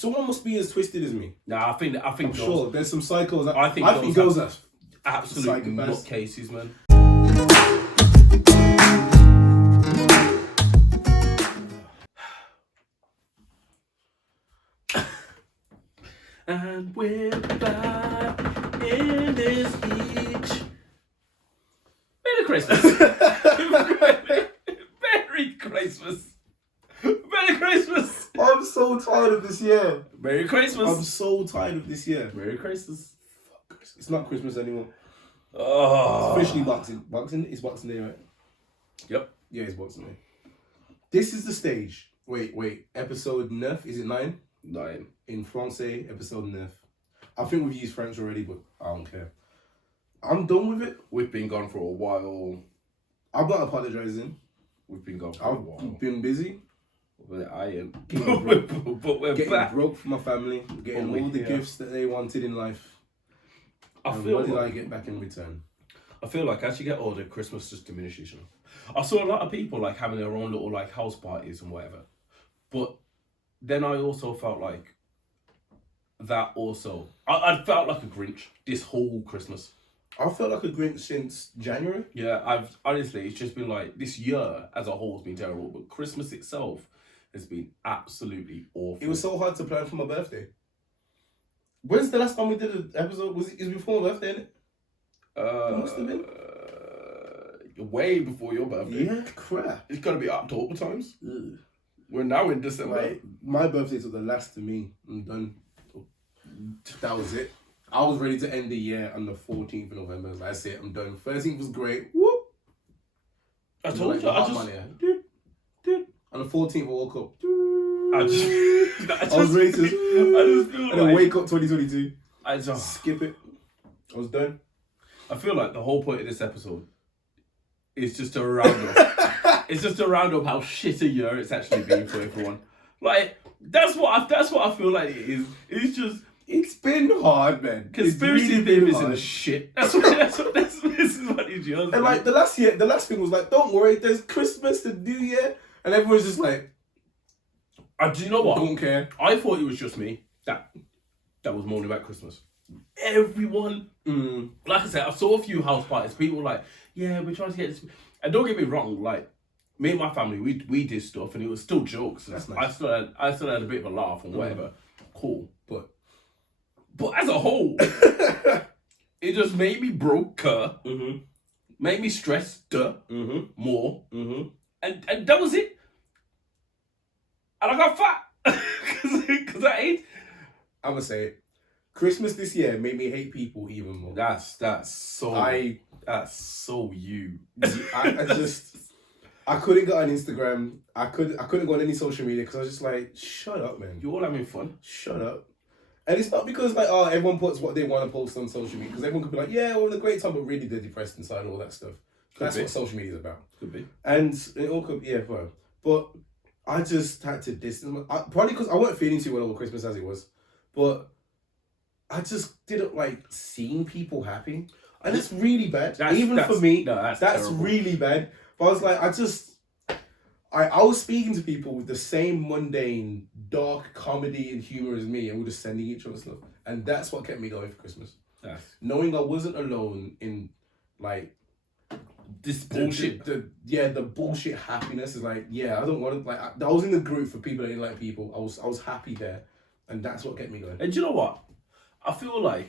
someone must be as twisted as me. Nah, I think I'm girls, sure there's some psychos. I think girls are absolute psychopaths. nutcases, man. And we're back in this beach. Merry Christmas. Merry Christmas. Merry Christmas. I'm so tired of this year. Merry Christmas. I'm so tired of this year. Merry Christmas. It's not Christmas anymore. Oh. It's officially Boxing. It's Boxing Day, right? Yep. Yeah, it's Boxing Day. This is the stage. Wait. Episode 9. Is it 9? 9. In Francais, episode 9. I think we've used French already, but I don't care. I'm done with it. We've been gone for a while. I'm not apologizing. We've been gone for a while. I've been busy. But I am. But we're getting back. broke for my family, getting But we're all the here. gifts that they wanted in life. I And feel what did like, I get back in return? I feel like as you get older, Christmas just diminishes. You know? I saw a lot of people like having their own little like house parties and whatever, but then I also felt like that. Also, I felt like a Grinch this whole Christmas. I felt like a Grinch since January. Yeah, I've honestly, it's just been like this year as a whole has been terrible, but Christmas itself has been absolutely awful. It was so hard to plan for my birthday. When's the last time we did an episode? Was it before my birthday, innit? It must have been. Way before your birthday. Yeah, crap. It's gotta be October times. Ugh. We're now in December. My birthday took the last to me. I'm done. That was it. I was ready to end the year on the 14th of November. That's it. I'm done. 13th was great. Whoop. I told you. I just. On the 14th, I woke up. I was ready to. I just feel And then like. wake up 2022. I just. Skip it. I was done. I feel like the whole point of this episode is just to round up. It's just to round up how shit a year it's actually been for everyone. Like that's what I feel like it is. It's just. It's been hard, man. Conspiracy It's really theories been in hard. the shit. This is what it's just. And like the last thing was like, don't worry, there's Christmas, the New Year, and everyone's just like, do you know what? don't care. I thought it was just me that was moaning about Christmas. Everyone, like I said, I saw a few house parties. People were like, yeah, we're trying to get this. And don't get me wrong, like me and my family, we did stuff, and it was still jokes. That's nice. I still had a bit of a laugh and whatever. Cool, but as a whole, it just made me broke, made me stressed more, and that was it. And I got fat because I ate. I'm gonna say it. Christmas this year made me hate people even more. That's so you. I couldn't get on Instagram. I couldn't go on any social media because I was just like, shut up, man. You're all having fun. Shut up. And it's not because like everyone puts what they want to post on social media, because everyone could be like, yeah, we're having a great time, but really they're depressed inside and all that stuff. That's what social media is about. Could be. And it all could, yeah, well. But I just had to distance probably because I wasn't feeling too well over Christmas as it was. But I just didn't like seeing people happy. And it's really bad. For me, that's terrible. really bad. But I was like, I was speaking to people with the same mundane, dark comedy and humor as me, and we were just sending each other stuff. And that's what kept me going for Christmas. Yes. Knowing I wasn't alone in, like, this bullshit. The bullshit happiness is like, yeah, I don't want to, like, I was in the group for people that didn't like people. I was happy there. And that's what kept me going. And do you know what? I feel like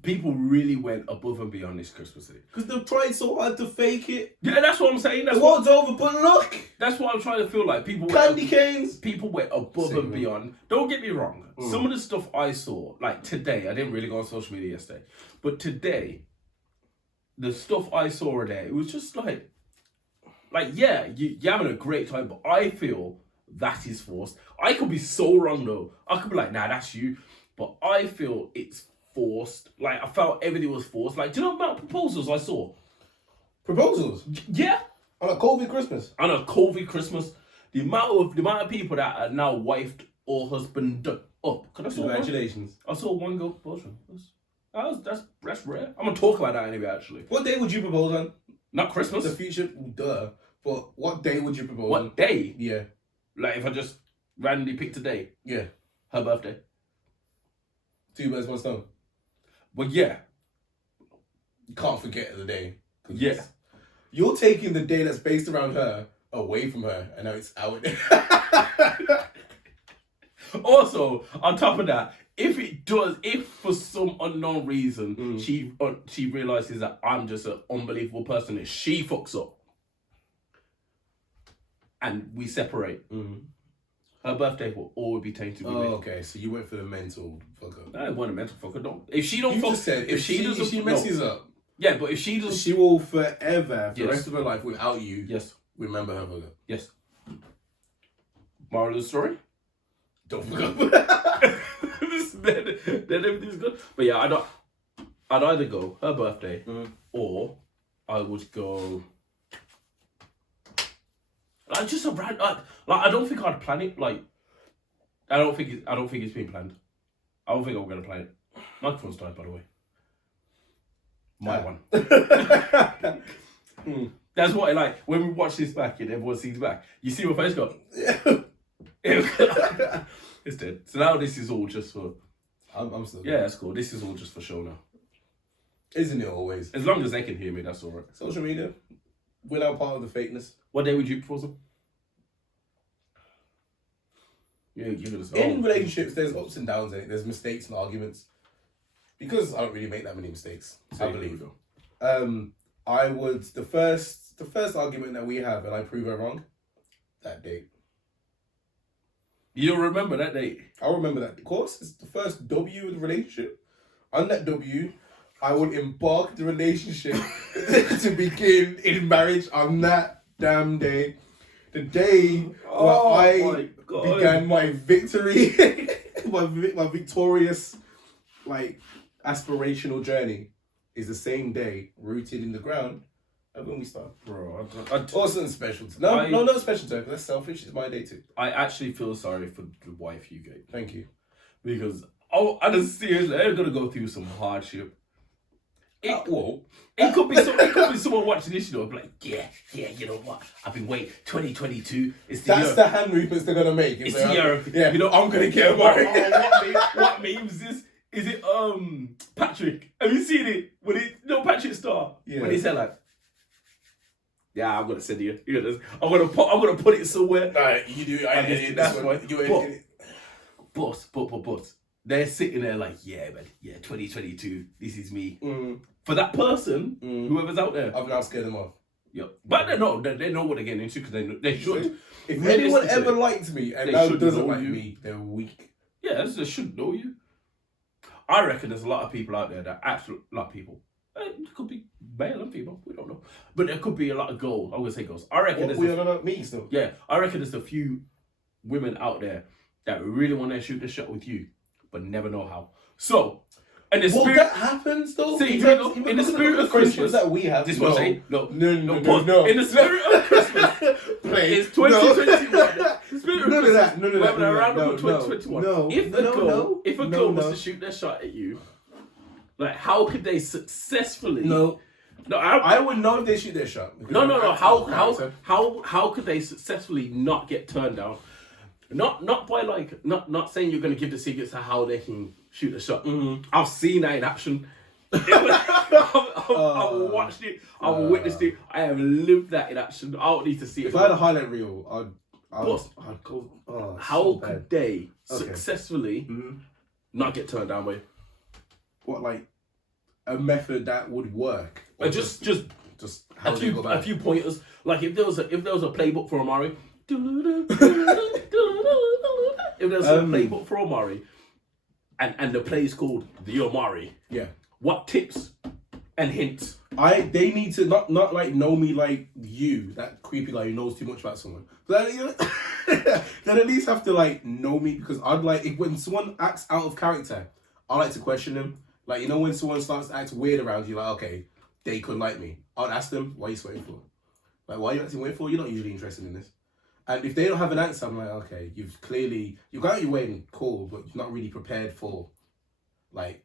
people really went above and beyond this Christmas Eve. Because they've tried so hard to fake it. Yeah, that's what I'm saying. The world's over, but look! That's what I'm trying to feel like. Candy canes! People went above and beyond. Don't get me wrong. Some of the stuff I saw, like today, I didn't really go on social media yesterday, but today, the stuff I saw today, it was just like yeah, you're having a great time, but I feel that is forced. I could be so wrong though. I could be like, nah, that's you. But I feel it's forced. Like, I felt everything was forced. Like, do you know about proposals I saw? Proposals? Yeah. On a COVID Christmas? On a COVID Christmas. The amount of people that are now wifed or husband up. Congratulations. I saw one girl propose. That's rare. I'm going to talk about that anyway, actually. What day would you propose on? Not Christmas. The future, duh. But what day would you propose on? What day? Yeah. Like, if I just randomly picked a day. Yeah. Her birthday. Two birds, one stone. But yeah, You can't forget the day. yeah. You're taking the day that's based around her away from her, and now it's out. Also, on top of that, if for some unknown reason she realizes that I'm just an unbelievable person and she fucks up, and we separate, her birthday will always be tainted with me. Okay, so you went for the mental fucker. I want a mental fucker. Don't. If she don't You fuck, just said if she doesn't, if she messes up, yeah, but if she doesn't, she will forever, for the Yes. rest of her life, without you, yes, remember her fucker. yes. Moral of the story. Don't fuck up. then everything's good. But yeah, I'd either go her birthday or I would go. Like just a random. Like I don't think I'd plan it. Like I don't think it's been planned. I don't think I'm gonna plan it. Microphone's died, by the way. My one. That's what like when we watch this back and everyone sees back. You see my face go. It's dead. So now this is all just for. I'm still. Yeah, that's cool. This is all just for show now. Isn't it always? As long as they can hear me, that's alright. Social media, without part of the fakeness. What day would you propose them? Yeah, give it a In relationships, there's ups and downs in it. There's mistakes and arguments. Because I don't really make that many mistakes, I believe. I would the first argument that we have, and I prove her wrong. That date. You'll remember that date. I'll remember that. Of course, it's the first W of the relationship. On that W, I would embark the relationship to begin in marriage on that damn day. The day where I began my victory, my victorious, like, aspirational journey is the same day, rooted in the ground, of when we start. Bro, Or something special. No, not special to her, 'cause that's selfish. It's my day too. I actually feel sorry for the wife you get. Thank you. Because, I just seriously, they're going to go through some hardship. It could be someone watching this, be like, yeah, you know what? I've been waiting. 2022 is the year. That's the hand movements they're gonna make. It's the year. Yeah, you know, I'm gonna get married. What memes is this? Is it Patrick? Have you seen it? Patrick Star. Yeah. When he said like, yeah, I'm gonna send you. I'm gonna put it somewhere. Alright, you do. I edit it. That's why you edit it. But they're sitting there like, yeah, man, 2022. This is me. Mm. For that person, whoever's out there, I've now scared them off. Yep. But they know what they're getting into because they should. If anyone ever liked me and now doesn't like me, they're weak. Yeah, they should know you. I reckon there's a lot of people out there that actually, a lot of people. It could be male and female, we don't know. But there could be a lot of girls. I'm gonna say girls. I reckon we are gonna me still. Yeah, I reckon there's a few women out there that really want to shoot the shot with you, but never know how. So, and the spirit that happens though. See, in the spirit of Christmas that we have. This one saying no. No. In the spirit of Christmas, it's 2021. The spirit of None of Christmas. that. None of that. Around 2021. No. If a girl was to shoot their shot at you, like how could they successfully? No, I would know if they shoot their shot. No. How could they successfully not get turned down? Not by like not saying you're going to give the secrets to how they can shoot a shot. Mm-hmm. I've seen that in action. I've watched it. I've witnessed it. I have lived that in action. I don't need to see it. If I had a highlight reel, I'd go. Oh, how could they successfully not get turned down by? What, like a method that would work? Or just how a few pointers. Like if there was a playbook for Omari. If there's a playbook for Omari, and the play is called the Omari. Yeah. What tips and hints? They need to not like know me like you, that creepy guy who knows too much about someone. But then at least have to like know me, because I'd like when someone acts out of character, I like to question them. Like, you know, when someone starts to act weird around you, like, okay, they could like me. I'd ask them, what are you sweating for? Like, why are you acting weird for? You're not usually interested in this. And if they don't have an answer, I'm like, okay, you've got your way and cool, but you're not really prepared for, like,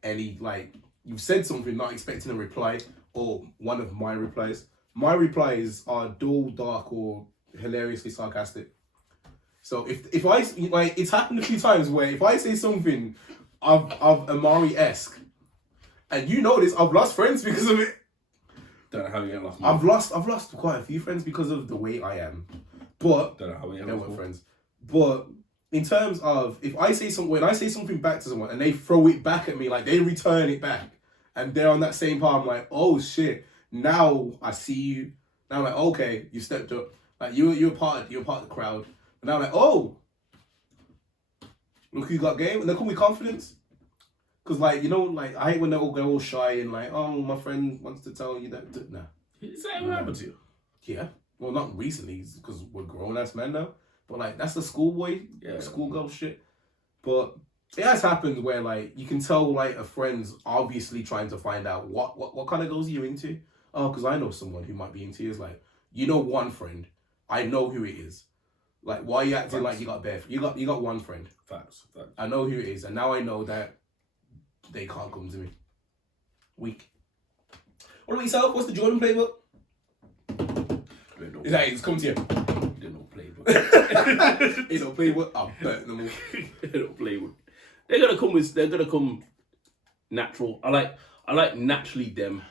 you've said something not expecting a reply, or one of my replies. My replies are dull, dark, or hilariously sarcastic. So if I, like, it's happened a few times where if I say something of Amari-esque. And you know this, I've lost friends because of it. Don't know how you get lost. I've lost quite a few friends because of the way I am. But Don't know how we they get weren't lost. friends. But in terms of when I say something back to someone and they throw it back at me, like they return it back, and they're on that same part, I'm like, oh shit. Now I see you. Now I'm like, okay, you stepped up. Like you're part of the crowd. And now I'm like, oh, look who got game, and they call me confidence. Cause like like I hate when they're all shy and like, oh, my friend wants to tell you that. Nah. Is that what happened to you? Yeah. Well, not recently, because we're grown ass men now. But like that's the schoolgirl shit. But it has happened where like you can tell like a friend's obviously trying to find out what kind of girls you're into. Oh, because I know someone who might be into you. It's like, you know, one friend, I know who it is. Like, why are you acting like you got bare? You got one friend. Facts. I know who it is, and now I know that they can't come to me. Weak. What about yourself? What's the Jordan playbook? Is that it's coming to you? They don't play with. They don't play with. I'll bet them all. They don't play with. They're gonna come natural. I like naturally them.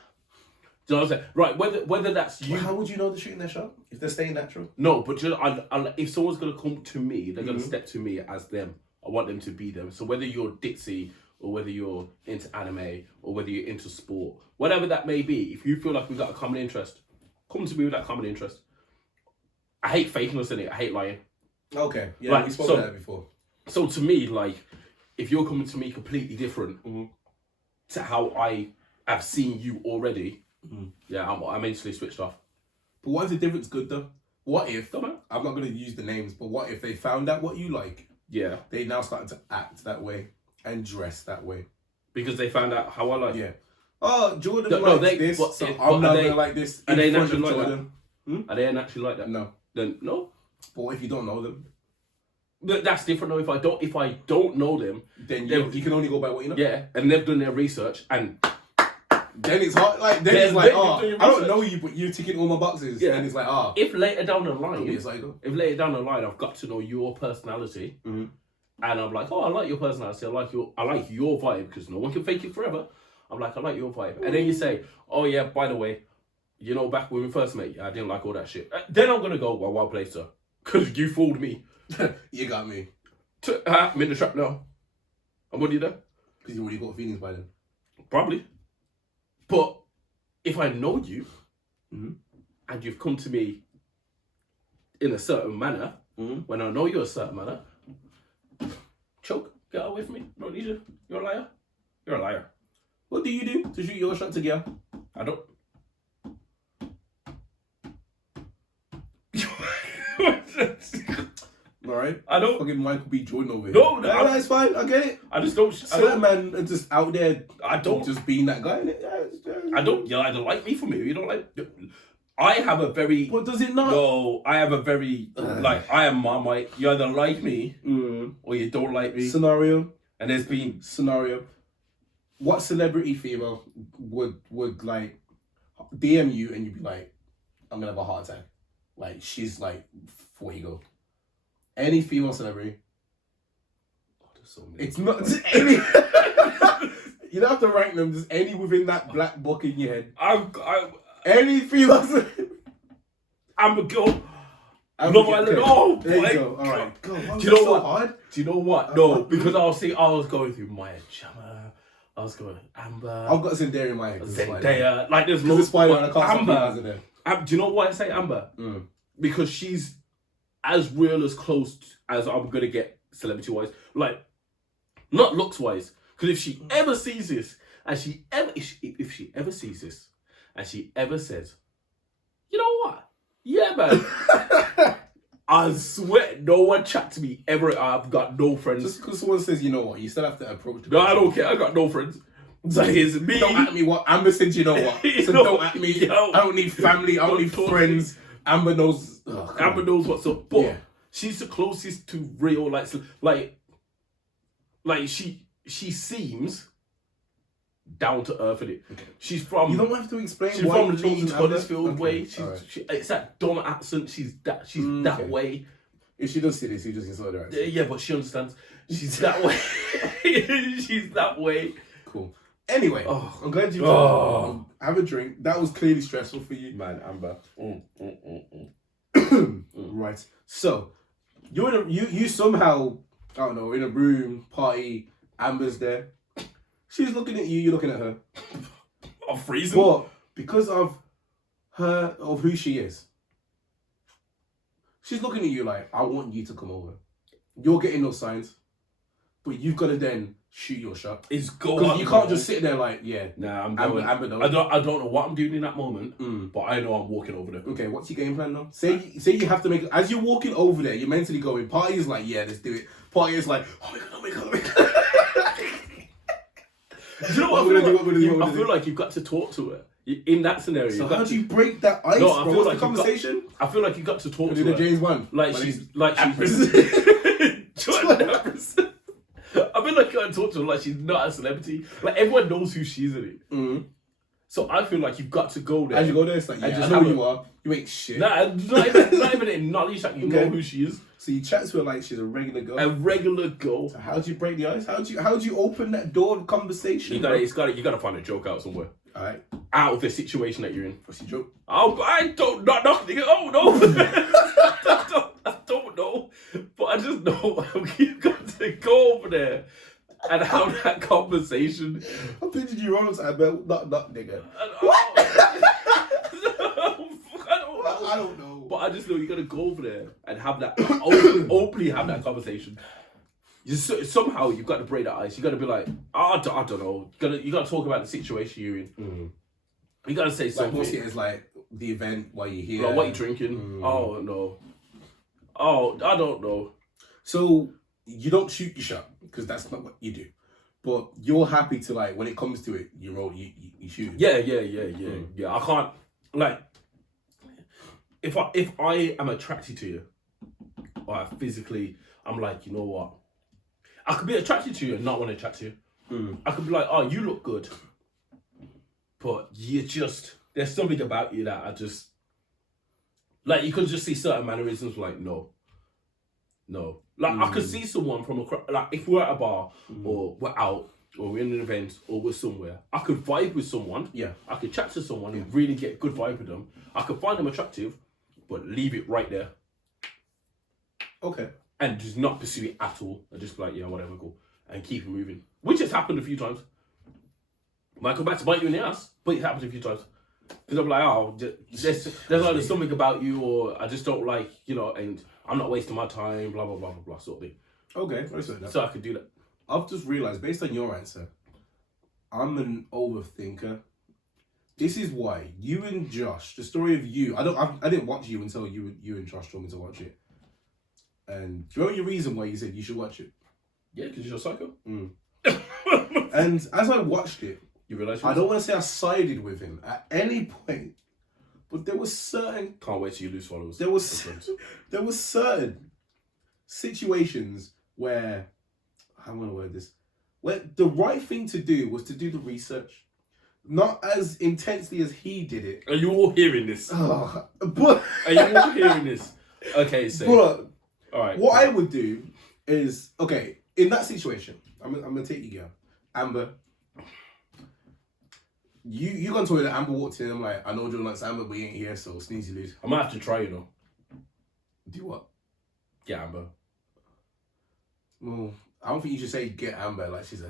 Do you know what I'm saying? Right, whether that's you. Well, how would you know they're shooting their shot if they're staying natural? No, but you know, if someone's gonna come to me, they're gonna step to me as them. I want them to be them. So whether you're ditzy or whether you're into anime or whether you're into sport, whatever that may be, if you feel like we've got a common interest, come to me with that common interest. I hate fakeness in it. I hate lying. Okay, yeah, Like, we spoke about that before. So to me, like, if you're coming to me completely different to how I have seen you already, yeah, I'm instantly switched off. But what if the difference good though? What if, Don't matter. I'm not going to use the names, but what if they found out what you like? Yeah. They now started to act that way and dress that way. Because they found out how I like. Yeah. Oh, Jordan No, likes they- this, but so it- I'm but not are going they- to like this are in they front of naturally like Jordan. Are they naturally like that? No. Then no. But what if you don't know them? But that's different though. If I don't know them, Then you can only go by what you know. yeah, and they've done their research, and Then it's hard. Like then Then- it's like, then you've oh, done your I don't research. know you, but you're ticking all my boxes. Yeah. And it's like, ah, if later down the could be a line, psycho. I've got to know your personality, Mhm. and I'm like, oh, I like your personality. I like your vibe, because no one can fake it forever. I'm like, I like your vibe, and then you say, oh yeah, by the way, you know, back when we first met, I didn't like all that shit. Then I'm gonna go, well played, sir, because you fooled me. You got me. I'm in the trap now. And what do you do? Because you already got feelings by then. Probably. But if I know you, Mhm. and you've come to me in a certain manner, when I know you're a certain manner, choke, get away from me. Don't need you. You're a liar. You're a liar. What do you do to shoot your shot together? I don't. Alright? I don't. Fucking Michael B. Jordan over here. No, Yeah, that's fine. I get it. I just don't. I Certain don't. man are just out there. I don't. Just being that guy. Innit? I don't. You either like me for me, or you don't like. I have a very. But does it not? No, I have a very like. I am Marmite. You either like me or you don't like me. Scenario. And there's been Scenario. What celebrity female would like DM you and you'd be like, I'm gonna have a heart attack. Like she's like, before you go. Any female celebrity. oh, there's so many. It's not just any. You don't have to rank them. Just any within that black book in your head. Any female celebrity. I'm a girl. Amber Love Island. Kid. Oh, There you boy. go. All right. Go. Why was Do you know that so what? hard? Do you know what? No, because I was going through Maya Jama. I was going Amber. I've got Zendaya in my head. 'cause it's like- Zendaya. Like there's Because no it's Spider-Man. I can't stop Amber. thinking of it. Do you know why I say Amber? Because she's as real as close as I'm gonna get celebrity wise. Like, not looks wise. Because if she ever sees this, and if she ever sees this, and she ever says, you know what? Yeah, man. I swear, no one chat to me ever. I've got no friends. Just because someone says, you know what, you still have to approach the No, I person. don't care. I got no friends. So here's me. Don't at me what Amber said, you know what. You So know, don't at me. yo. I don't need family. I don't need Don't talk friends. Amber knows. Oh, come Amber on. knows what's up, but Yeah. she's the closest to real, like she seems down to earth in it. She's from. You don't have to explain She's why from you've chosen Leeds, Amber. Huddersfield Okay, way. alright. It's that dumb accent. She's that okay. way. If she does see this, you just insult her. Actually. Yeah, but she understands. She's that way. She's that way. Cool. Anyway, Oh. I'm glad you have a drink. That was clearly stressful for you. Man, Amber. Right. So, you're in a, you somehow, I don't know, in a room, party, Amber's there. She's looking at you, you're looking at her. I'm freezing. But because of who she is, she's looking at you like, I want you to come over. You're getting those signs, but you've got to then shoot your shot. It's go Because on, you can't bro. just sit there like, yeah. Nah, I'm Amber, going. Amber, no. I don't know what I'm doing in that moment, Mm. but I know I'm walking over there. Okay, what's your game plan now? Say you have to make, as you're walking over there, you're mentally going, party is like, yeah, let's do it. Party is like, oh my god, oh my god, oh my god. Do you know what? I feel like you've got to talk to her in that scenario. So you've got how to- do you break that ice, No, I bro? feel What's like the you've got- conversation? I feel like you've got to talk Do to the her. James Bond. Like My she's name's- Jordan Empress. I feel like you gotta talk to her like she's not a celebrity. Like everyone knows who she is in it. Mhm. So I feel like you've got to go there. As you go there, it's like, And yeah, just I know have who a- you are. You ain't shit. Nah, not even acknowledge that you know Okay. who she is. So you chat to her like she's a regular girl. A regular girl. So how do you break the ice? How do you open that door of conversation? You gotta find a joke out somewhere. Alright, Out of the situation that you're in. what's your joke? Oh, I don't not nigga. Oh no. I don't know. But I just know you got to go over there and have that conversation. I pictured you wrong, I bet not nigga. What? I don't know. But I just know you gotta go over there and have that openly have that conversation. Somehow you've got to break that ice. You got to be like, I don't know. You got to talk about the situation you're in. Mm. You got to say Like something. what's it is like the event while you're here. Like, what you drinking? Mm. Oh no. Oh, I don't know. So you don't shoot your shot because that's not what you do. But you're happy to like when it comes to it, you roll, you shoot. Yeah. Yeah. I can't like if I am attracted to you, or physically, I'm like, you know what? I could be attracted to you and not want to chat to you. Mm. I could be like, oh, you look good, but there's something about you that I just like. You could just see certain mannerisms, like no. Like I could see someone from like if we're at a bar or we're out or we're in an event or we're somewhere, I could vibe with someone. Yeah. I could chat to someone and really get a good vibe with them. I could find them attractive, but leave it right there Okay. and just not pursue it at all. And just be like, yeah, whatever, go. And keep it moving. Which has happened a few times. Might come back to bite you in the ass, but it's happened a few times. Because I'm like, oh, there's either something about you or I just don't like, and I'm not wasting my time, blah, blah, blah, blah, blah, sort of thing. Okay. I respect that. So I could do that. I've just realised, based on your answer, I'm an overthinker. This is why you and Josh, the story of you, I didn't watch you until you and Josh told me to watch it. And do you know your reason why you said you should watch it? Yeah, because you're a psycho. Mm. And as I watched it, You realise I don't want to say I sided with him at any point, but there was certain Can't wait till you lose followers. there was certain situations where I'm gonna word this, where the right thing to do was to do the research, not as intensely as he did it. Are you all hearing this? But Are you all hearing this? Okay, so. but All right. what I would do is, okay, in that situation, I'm gonna take you, girl, Amber. You gone to toilet, Amber walked in, I'm like, I know John likes Amber, but he ain't here, so sneezy lose. I might have to try, Do what? Get Amber. Well, I don't think you should say get Amber like she's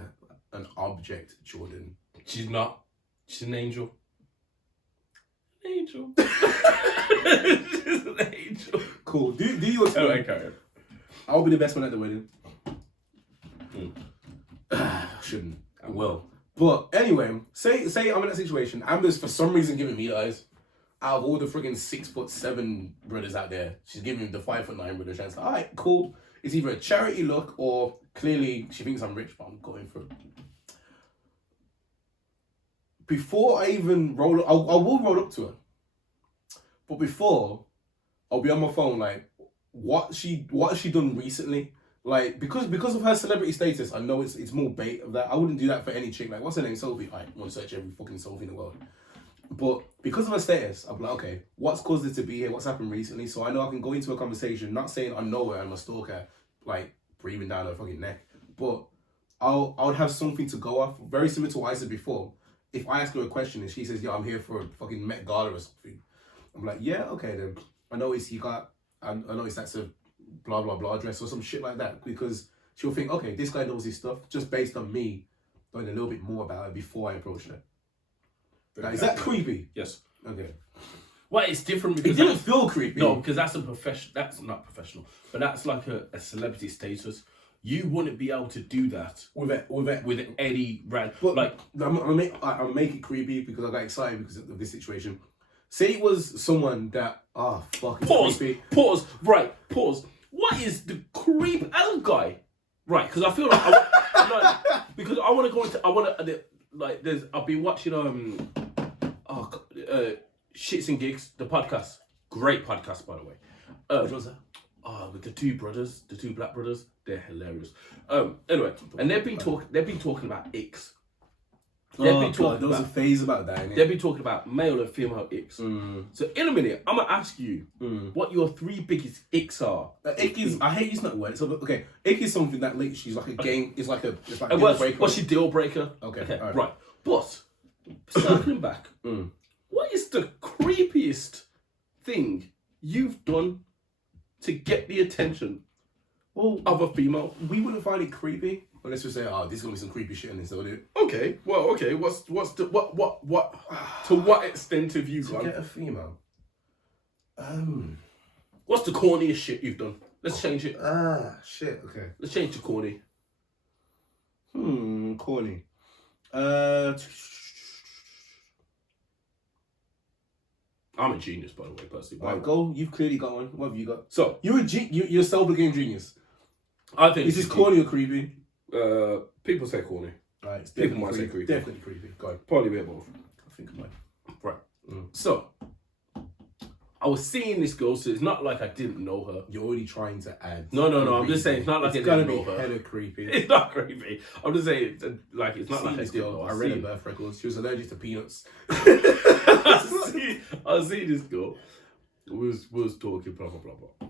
an object, Jordan. She's not. She's an angel. Angel. She's an angel. Cool. Do your thing. Oh, okay. I'll be the best man at the wedding. Mm. Shouldn't. I will. But anyway, say I'm in that situation. Amber's for some reason giving me eyes. Out of all the freaking 6'7" brothers out there, she's giving me the 5'9" brother chance. All right, cool. It's either a charity look or clearly she thinks I'm rich, but I'm going for it. Before I even roll, I will roll up to her. But before, I'll be on my phone like, what has she done recently? Like because of her celebrity status, I know it's more bait of that. I wouldn't do that for any chick. Like, what's her name? Sophie. I want to search every fucking Sophie in the world. But because of her status, I'm like, okay, what's caused it to be here? What's happened recently? So I know I can go into a conversation, not saying I know her and I'm a stalker, like breathing down her fucking neck, but I would have something to go off. Very similar to what I said before. If I ask her a question and she says, "Yo, I'm here for a fucking Met Gala or something," I'm like, "Yeah, okay then. I noticed you got. I noticed that's a blah blah blah dress or some shit like that," because she'll think, "Okay, this guy knows his stuff," just based on me knowing a little bit more about her before I approach her. Now, is that creepy? Yes. Okay. Well, it's different It because didn't feel creepy. no, because that's a profession. That's not professional, but that's like a celebrity status. You wouldn't be able to do that with any brand. But Like, I'll make it creepy because I got excited because of this situation. Say it was someone that fuck, it's creepy. pause. What is the creep as a guy? Right, because I feel like, because I want to go into there's I've been watching Shits and Gigs, the podcast, great podcast by the way. What was that? With the two black brothers, they're hilarious. Anyway, and they've been talking about icks. There was a phase about that. Innit? They've been talking about male and female icks. So in a minute, I'm gonna ask you what your 3 biggest icks are. Ick is, I hate using that word. So okay, ick is something that literally is like a game. It's like a deal breaker. What's your deal breaker? Okay, all right. But circling back, what is the creepiest thing you've done to get the attention of a female? We wouldn't find it creepy unless we say, "Oh, there's gonna be some creepy shit in this," don't it? Okay. What's the what to what extent have you To gone? get a female. What's the corniest shit you've done? Let's change it. Shit. Okay. Let's change to corny. Corny. I'm a genius, by the way, personally. Right, go. You've clearly got one. What have you got? So You're you're a self-proclaimed genius. I think Is this corny or creepy? People say corny. Right, it's People definitely might say creepy. Definitely creepy. Go on. Probably a bit both. I think I might. Right. So I was seeing this girl, so it's not like I didn't know her. You're already trying to add. No. I'm just saying it's not like I It's gonna didn't be know her. hella creepy. It's not creepy. I'm just saying it's not Seen like I this didn't know girl. her. I read her birth records. She was allergic to peanuts. I see this girl. We was talking blah blah blah blah,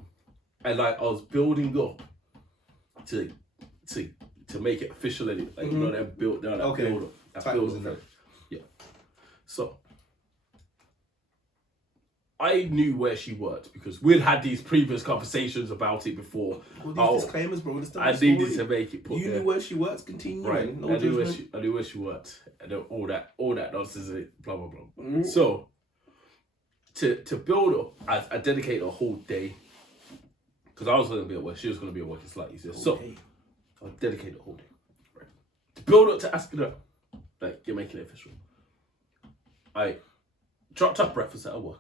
and like I was building up to make it official. Anyway. Like you know that build down that build up. That builds in there. Yeah. So I knew where she worked because we'd had these previous conversations about it before. All these disclaimers, bro. I needed to make it put You there. knew where she works. Continue. Right. No I knew judgment. where she worked. And then all that nonsense. Blah blah blah. So to build up, I dedicated a whole day because I was going to be at work. She was going to be at work. It's like easier. So I dedicated a whole day right. To build up to asking her, like, you're making it official. I dropped off breakfast at her work.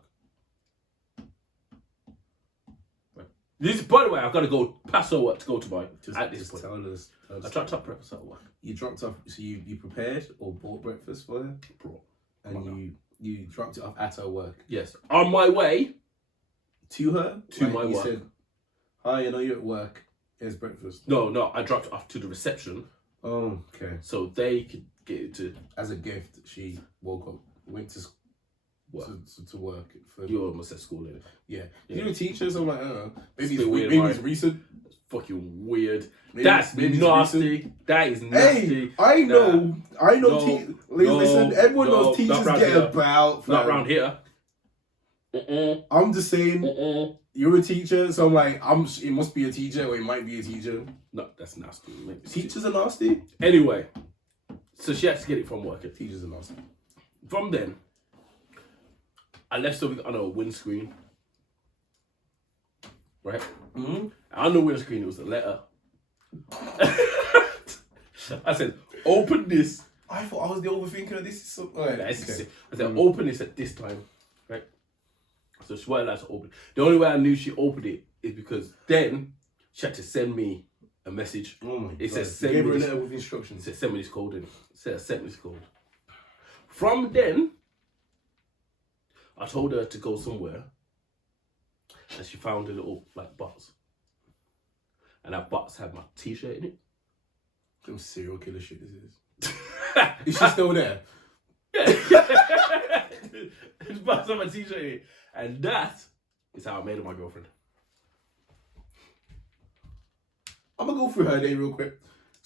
Right. This, by the way, I've got to go past her work to go to mine at this point. Tell us. I dropped off breakfast at her work. You dropped off. So you prepared or bought breakfast for her, Bro. and you dropped it off at her work. Yes. On my way To her. to Like, my you work. said, "Hi, I know you're at work. Here's breakfast." No, I dropped it off to the reception Oh, okay. so they could get it to As a gift, she woke up, went to work. to work for. You almost said school, innit? Yeah. You're a teacher, so I'm like, I don't know. Maybe Still it's weird, maybe right? it's recent. Fucking weird. Maybe- That's maybe it's nasty. That is nasty. Hey, I know. No, Listen, everyone no, knows teachers not round get here. about. Not fam. round here. I'm just saying, you're a teacher, so I'm like, it must be a teacher, or it might be a teacher. No, that's nasty. Teachers are nasty. Anyway, so she had to get it from work. Teachers are nasty. From then, I left something on a windscreen. Right? On the windscreen, it was a letter. I said, open this. I thought I was the overthinker. This is so. Right, I said, open this at this time. Right? So she wasn't allowed to open it. The only way I knew she opened it is because then she had to send me a message. Oh my It God. says You gave her a this- letter with It instructions. said send me this code in. It said send me this code. From then, I told her to go somewhere, and she found a little like box, and that box had my T-shirt in it. Some serial killer shit this is. Is she still there? buy some a t-shirt here. And that is how I made her my girlfriend. I'm gonna go through her day real quick.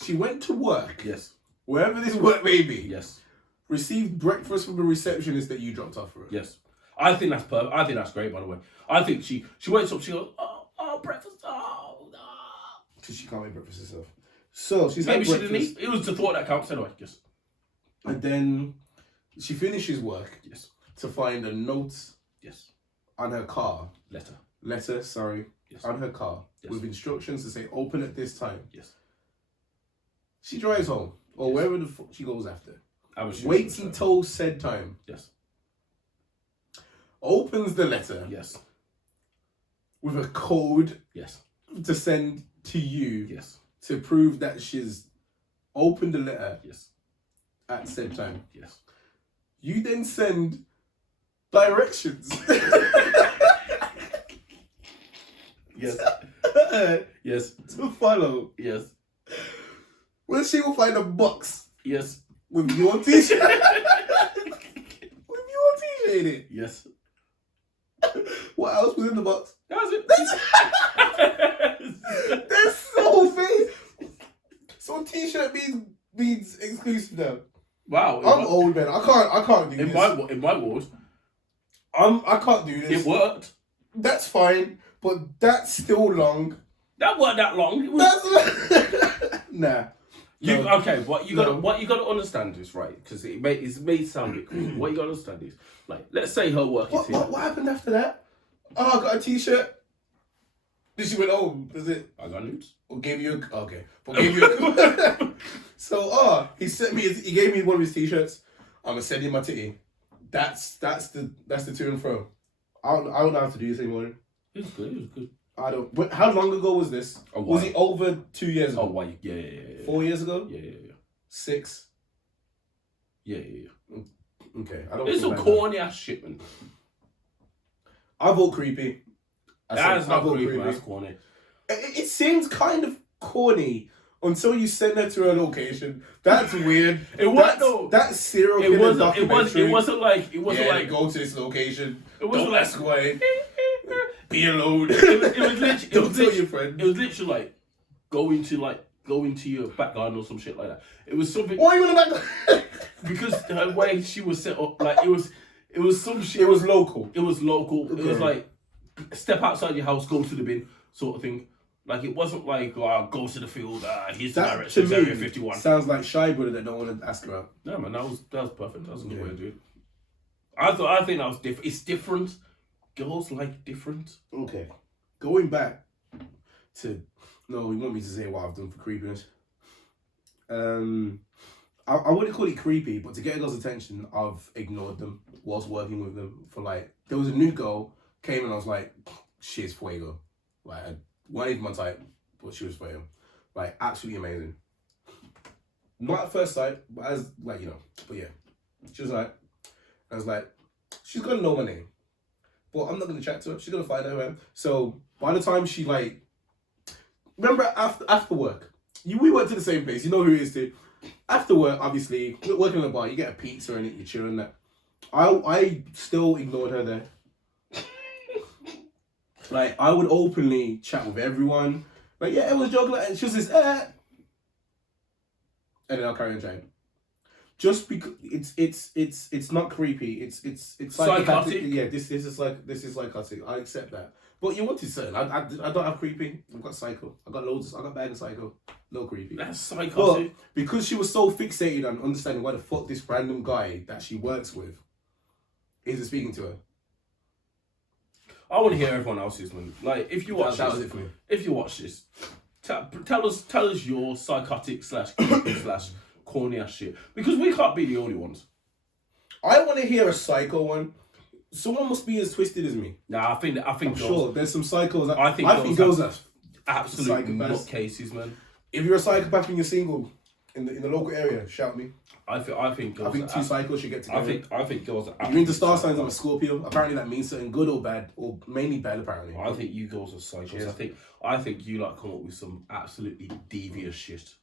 She went to work, Yes. wherever this work may be. Yes. Received breakfast from the receptionist that you dropped off for her. Yes. I think that's perfect. I think that's great, by the way. I think she wakes up, she goes, breakfast, no. Because she can't make breakfast herself. So she's Maybe had she breakfast. didn't eat. It was the thought that counts anyway. Yes. And then she finishes work Yes. to find a note Yes. on her car. Letter. Letter, on her car. Yes. With instructions to say open at this time. Yes. She drives home. Or wherever the fuck she goes after. Waits until. until said time. Yes. Opens the letter Yes. with a code Yes. to send to you Yes. to prove that she's opened the letter Yes. at said time. Yes. You then send directions. Yes. Yes. To follow. Yes. Well, she will find a box Yes. with your t-shirt. With your t-shirt in it. Yes. What else was in the box? That was it. That's so face. So t-shirt means exclusive now. Wow. I'm old, man. I can't do In this. my world, I can't do this. it worked. That's fine, but that's still long. That weren't that long. It was, That's nah. No. Okay, what you gotta understand is right, because it may sound a bit crazy. What you gotta understand is, like, let's say her work is here. What happened after that? Oh, I got a t-shirt. Then she went home. That's it. I got nudes. Or gave you a okay. But gave you a he sent me. He gave me one of his t-shirts. I'm gonna send him my titty. That's the to and fro. I don't know how to do this anymore. It was good. It was good. I don't. How long ago was this? Oh, was wow. it over 2 years ago? Oh, why? Yeah. 4 years ago? Yeah. 6. Yeah. Okay, I don't. It's feel some like corny ass shit, man. that. I vote creepy. That's not vote creepy. That's corny. It seems kind of corny until you send her to a location. That's weird. That's serial killer documentary. It wasn't like go to this location. It wasn't Don't like ask why. Be alone. It was literally. Don't tell your friends. It was literally like going to your back garden or some shit like that. It was something. Why are you in the back? Because her way she was set up, like it was some shit. It was local. It was local. Okay. It was like step outside your house, go to the bin, sort of thing. Like it wasn't like go to the field. Here's the That directions, to Area me 51. sounds like shy brother that don't want to ask her out. No man, that was perfect. That was a good Yeah. way to do it. I think that was different. It's different. Girls like different. Okay. Going back to no, you want me to say what I've done for creepiness. I wouldn't call it creepy, but to get a girl's attention, I've ignored them whilst working with them for like there was a new girl came and I was like, she's fuego. Like I wasn't even my type, but she was fuego. Like absolutely amazing. Not at first sight, but as like, you know, but yeah. She was like I was like, she's gonna know my name. But I'm not gonna chat to her. She's gonna find out, man. So by the time she like, remember after work, we went to the same place. You know who it is too. After work, obviously, working in a bar, you get a pizza and you're chilling. That I still ignored her there. Like I would openly chat with everyone. Like yeah, it was joking. And she was just and then I'll carry on chatting. Just because it's not creepy. It's like psychotic. Yeah, this is psychotic. I accept that. But you want to say I don't have creepy. I've got psycho. I got loads. I got bag of psycho. No creepy. That's But psychotic. because she was so fixated on understanding why the fuck this random guy that she works with isn't speaking to her. I want to hear everyone else's, man. Like if you watch That this, was it for me. if you watch this, tell us your psychotic / creepy / corny ass shit, because we can't be the only ones. I want to hear a psycho one. Someone must be as twisted as me. Nah, I think I'm girls, sure there's some psychos. I think girls are absolute psychopaths. nutcases, man. If you're a psychopath and you're single in the local area, shout me. I think girls. I think two psychos should get together. I think girls. Are You're into star signs. absolute I'm a Scorpio. Apparently that means something good or bad, or mainly bad. Apparently. I think you girls are psychos. Cheers. I think you like come up with some absolutely devious shit.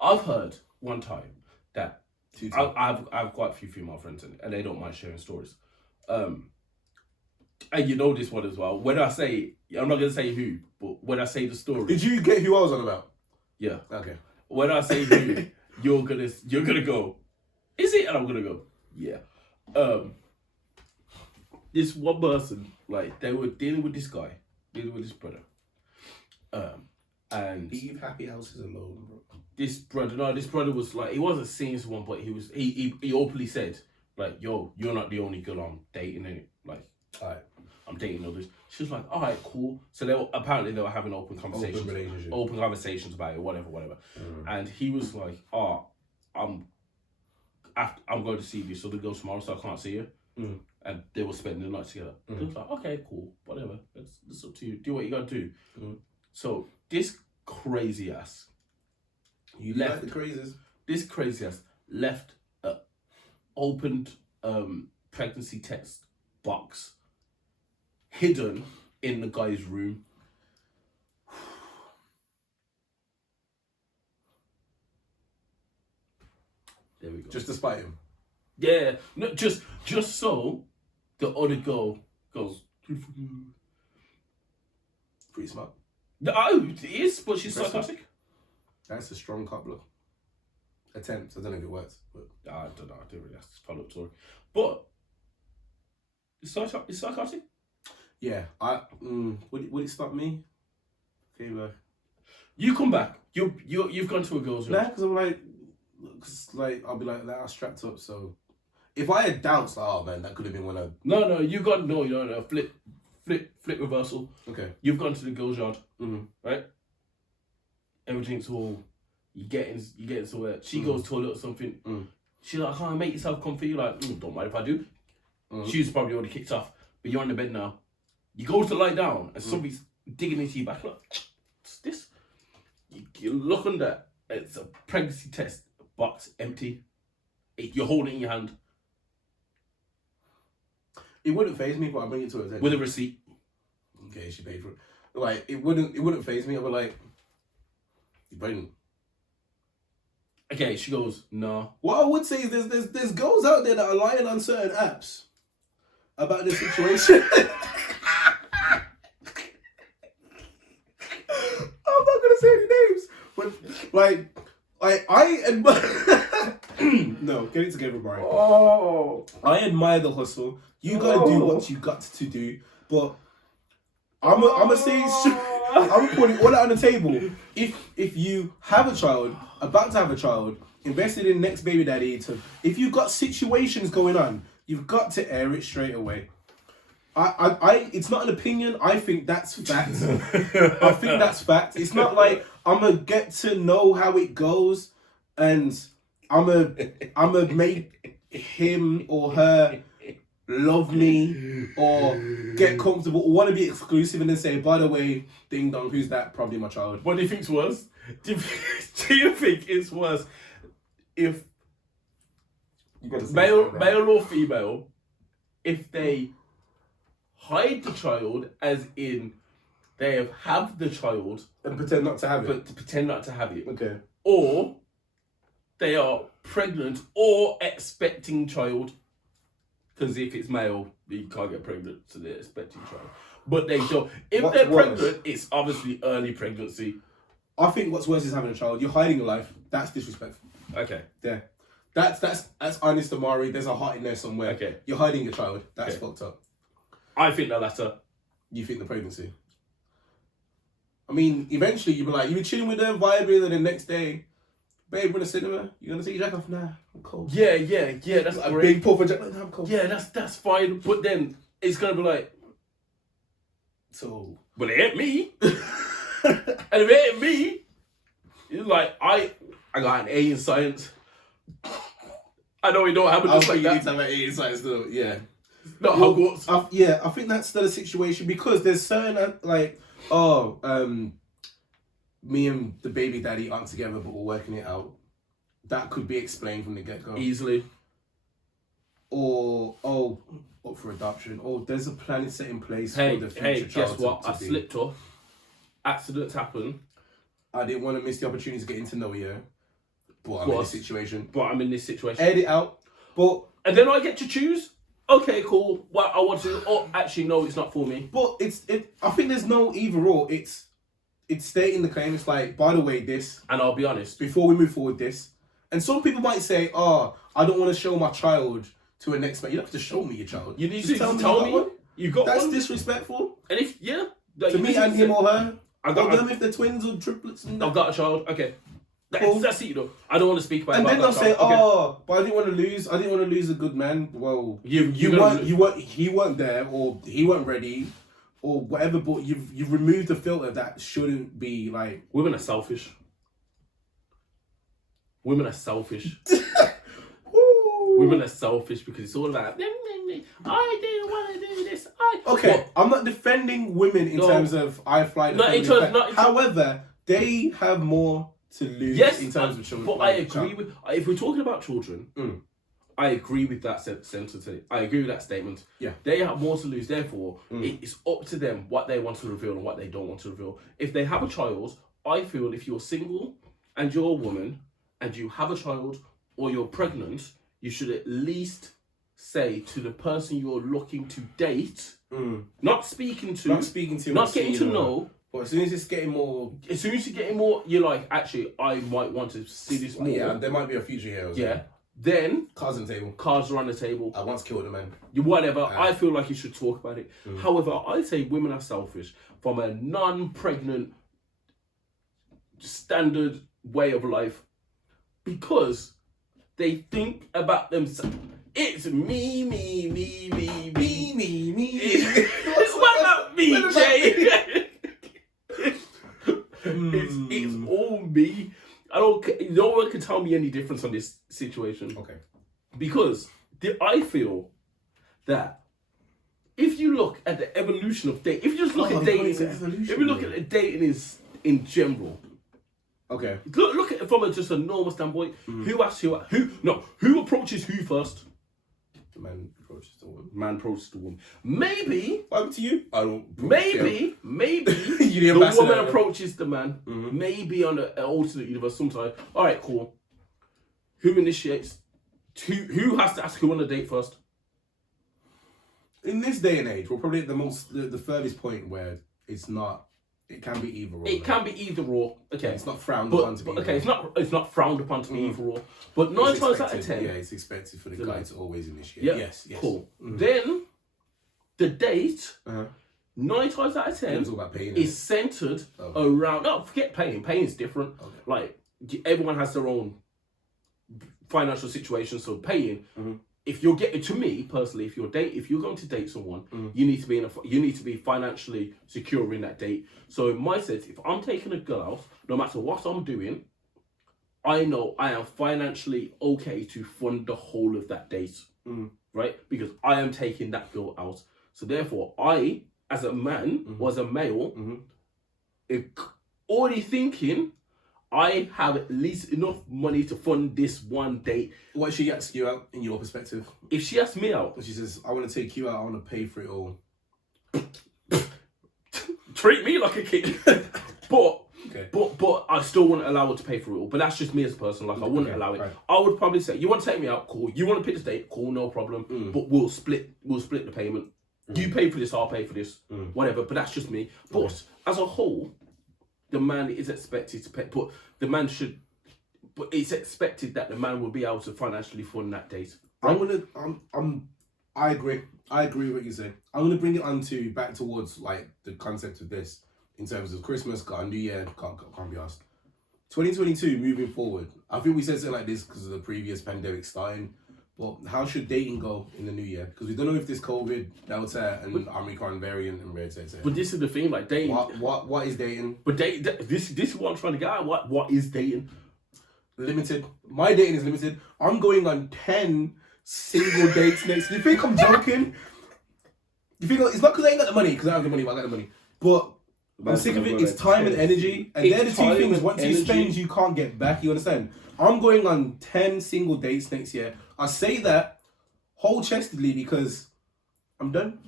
I've heard one time that Two times. I have quite a few female friends and they don't mind sharing stories. And you know this one as well. When I say, I'm not gonna say who, but when I say the story, Did you get who I was on about? yeah. Okay. When I say who, you're gonna go, is it? And I'm gonna go, yeah. This one person, like, they were dealing with this guy, dealing with this brother. And Leave happy houses alone, bro. this brother was like, he wasn't seeing someone, but he openly said, like, yo, you're not the only girl I'm dating, innit? Like, Alright. I'm dating others. She was like, all right, cool. So apparently they were having open conversations, Open relationship. about it, whatever. And he was like, oh, I'm going to see you. So the girl's tomorrow, so I can't see you. And they were spending the night together. They was like, okay, cool, whatever. It's up to you. Do what you got to do. So this crazy ass, You left the crazes. This crazy ass left a opened pregnancy test box hidden in the guy's room. There we go. Just to spite him. Yeah, no, just so the other girl goes. Pretty smart. No, it is, but she's psychotic. That's a strong couple of attempts. I don't know if it works, but I don't know. I didn't really ask this follow-up story, but it's psychotic. yeah, would it stop me? Favor. You come back. You've gone to a girl's room. Nah, because I'm like, I'll be like, I'm strapped up. So if I had doubts, like, oh man, that could have been when I. No. You got no. Flip reversal. Okay. You've gone to the girl's yard, Mm-hmm. right? Everything's all. You getting somewhere. She goes to a little something. She's like, "Can't make yourself comfy." You're like, "Don't mind if I do." She's probably already kicked off, but you're on the bed now. You go to lie down, and somebody's digging into your back. Look, what's this? You look under. It's a pregnancy test box, empty. You're holding it in your hand It wouldn't faze me, but I bring it to her attention. with a receipt. Okay, she paid for it. Like it wouldn't faze me. I'd be like, you pregnant? Okay, she goes, no. What I would say is there's girls out there that are lying on certain apps about this situation. I'm not gonna say any names, but like I admire. No, get it together, Barry. Oh. I admire the hustle. You gotta do what you got to do, but I'm say I'm putting all that on the table. If you have a child, about to have a child, invested in next baby daddy, if you've got situations going on, you've got to air it straight away. I it's not an opinion. I think that's fact. I think that's fact. It's not like I'm gonna get to know how it goes, and I'm gonna make him or her love me or get comfortable or want to be exclusive and then say, by the way, ding dong, who's that? Probably my child. What do you think's worse? Do you think it's worse if male or female, if they hide the child, as in they have the child And pretend not to have it. but to pretend not to have it, Okay. or they are pregnant or expecting child? Because if it's male, you can't get pregnant, so they're expecting child. But they don't. If What's they're worse? pregnant, it's obviously early pregnancy. I think what's worse is having a child. You're hiding your life. That's disrespectful. Okay. Yeah. That's honest, Amari. There's a heart in there somewhere. Okay. You're hiding your child. That's Okay. fucked up. I think the latter. You think the pregnancy. I mean, eventually you'll be like, you be chilling with them, vibing, and the next day, babe, we're in the cinema. You gonna take your jacket off? Nah, I'm cold. Yeah, that's A great. big puff of jacket. Nah, I'm cold. Yeah, that's fine. But then it's gonna be like, So. well, it ain't me. And if it ain't me, it's like I got an A in science. I know it don't happen I just think like you need that. to have an inside still. Yeah. Not Well, Hogwarts. I think that's still a situation because there's certain me and the baby daddy aren't together, but we're working it out. That could be explained from the get go. Easily. Or up for adoption. Or there's a plan set in place Hey, for the future child. guess what? to I be. slipped off. Accidents happen, I didn't want to miss the opportunity to get into know you, but I'm in this situation. but I'm in this situation. Edit out. But And then I get to choose. Okay, cool. Well, I want to. Oh, actually, no, it's not for me. But I think there's no either or. It's stating the claim. It's like, by the way, this And I'll be honest. before we move forward, this. And some people might say, "Oh, I don't want to show my child to a next man." You don't have to show me your child. You need Just to tell you got me one. you got That's one. disrespectful And if like, to you me need and to him say, or her. I Or got. them if they're twins or triplets and that. I've got a child. Okay. Cool. That's it, though. I don't want to speak about. And it, then but they'll I've say, got a child. Okay. "Oh, but I didn't want to lose. I didn't want to lose a good man." Well, You he weren't there, or he weren't ready, or whatever. But you've removed the filter that shouldn't be like. Women are selfish. Women are selfish. Woo. Women are selfish because it's all about. I didn't want to do this. Okay, I'm not defending women in No. terms of I fly. the Not in feminine terms- not in effect. However, they have more to lose Yes, in terms of children. but I agree with. If we're talking about children, Mm. I agree with that sentence. I agree with that statement. Yeah. They have more to lose. Therefore, it's up to them what they want to reveal and what they don't want to reveal. If they have a child, I feel if you're single and you're a woman and you have a child or you're pregnant, you should at least say to the person you're looking to date, not speaking to, Not speaking to, not getting to seen or- know. But as soon as it's getting more, As soon as you're getting more, you're like, actually, I might want to see this more. yeah, there might be a future here. As well. Yeah. Then Cards on the table. cards are on the table. I once killed a man. You whatever. I feel like you should talk about it. However, I say women are selfish from a non-pregnant standard way of life because they think about themselves. It's me. What about me, What about Jay? It's all me. I don't. No one can tell me any difference on this situation. Okay. Because I feel that if you look at the evolution of dating, if you just look Oh, at you call dating, it evolution, if you look man. at dating in general, Okay. look at it from just a normal standpoint. Who asks who approaches who first? The man approaches the woman. Man approaches the woman. Maybe What happened to you? I don't. maybe You the the ambassador. woman approaches the man. Maybe on an alternate universe sometime. All right, cool. Who initiates? Who has to ask who on a date first? In this day and age, we're probably at the furthest point where it's not. It can be either or. It can be either or. Okay, It's not frowned but, upon to be. but okay, either. it's not frowned upon to be either or. But It's 9 times out of expected, 10, yeah, it's expected for the guy to always initiate. yeah, Yes. cool. Then the date, Uh-huh. 9 times out of 10, It's all about paying. is centered around. No, forget paying. Paying is different. Okay. Like everyone has their own financial situation, so paying. If you're getting to me personally, if you're going to date someone, you need to be you need to be financially secure in that date. So in my sense, if I'm taking a girl out, no matter what I'm doing, I know I am financially okay to fund the whole of that date, right? Because I am taking that girl out. So therefore, I, as a man or as a male, already thinking I have at least enough money to fund this one date. What she asks you out in your perspective? If she asks me out, She says, "I want to take you out. I want to pay for it all." treat me like a king. but Okay. but I still wouldn't allow her to pay for it all. But that's just me as a person. Like I wouldn't Okay, allow it. right. I would probably say, you want to take me out, cool. You want to pick this date, cool, no problem. But we'll split the payment. You pay for this, I'll pay for this. Whatever. But that's just me. But as a whole, the man is expected to pay. But the man should. But it's expected that the man will be able to financially fund that date. I agree. I agree with what you say. I'm gonna bring it back towards like the concept of this in terms of Christmas, got a New Year, can't be asked. 2022 moving forward. I think we said something like this because of the previous pandemic starting. But how should dating go in the new year? Because we don't know if this COVID, Delta, and Omicron variant and rare etc. But this is the thing, like dating. What is dating? But this is what I'm trying to get at. What is dating? Limited. My dating is limited. I'm going on 10 single dates next. You think I'm joking? You think it's not because I ain't got the money, because I have the money, but I got the money. But I'm sick of it. It's time and energy, and they're the two things. Once you spend, you can't get back. You understand? I'm going on 10 single dates next year. I say that whole-chestedly because I'm done.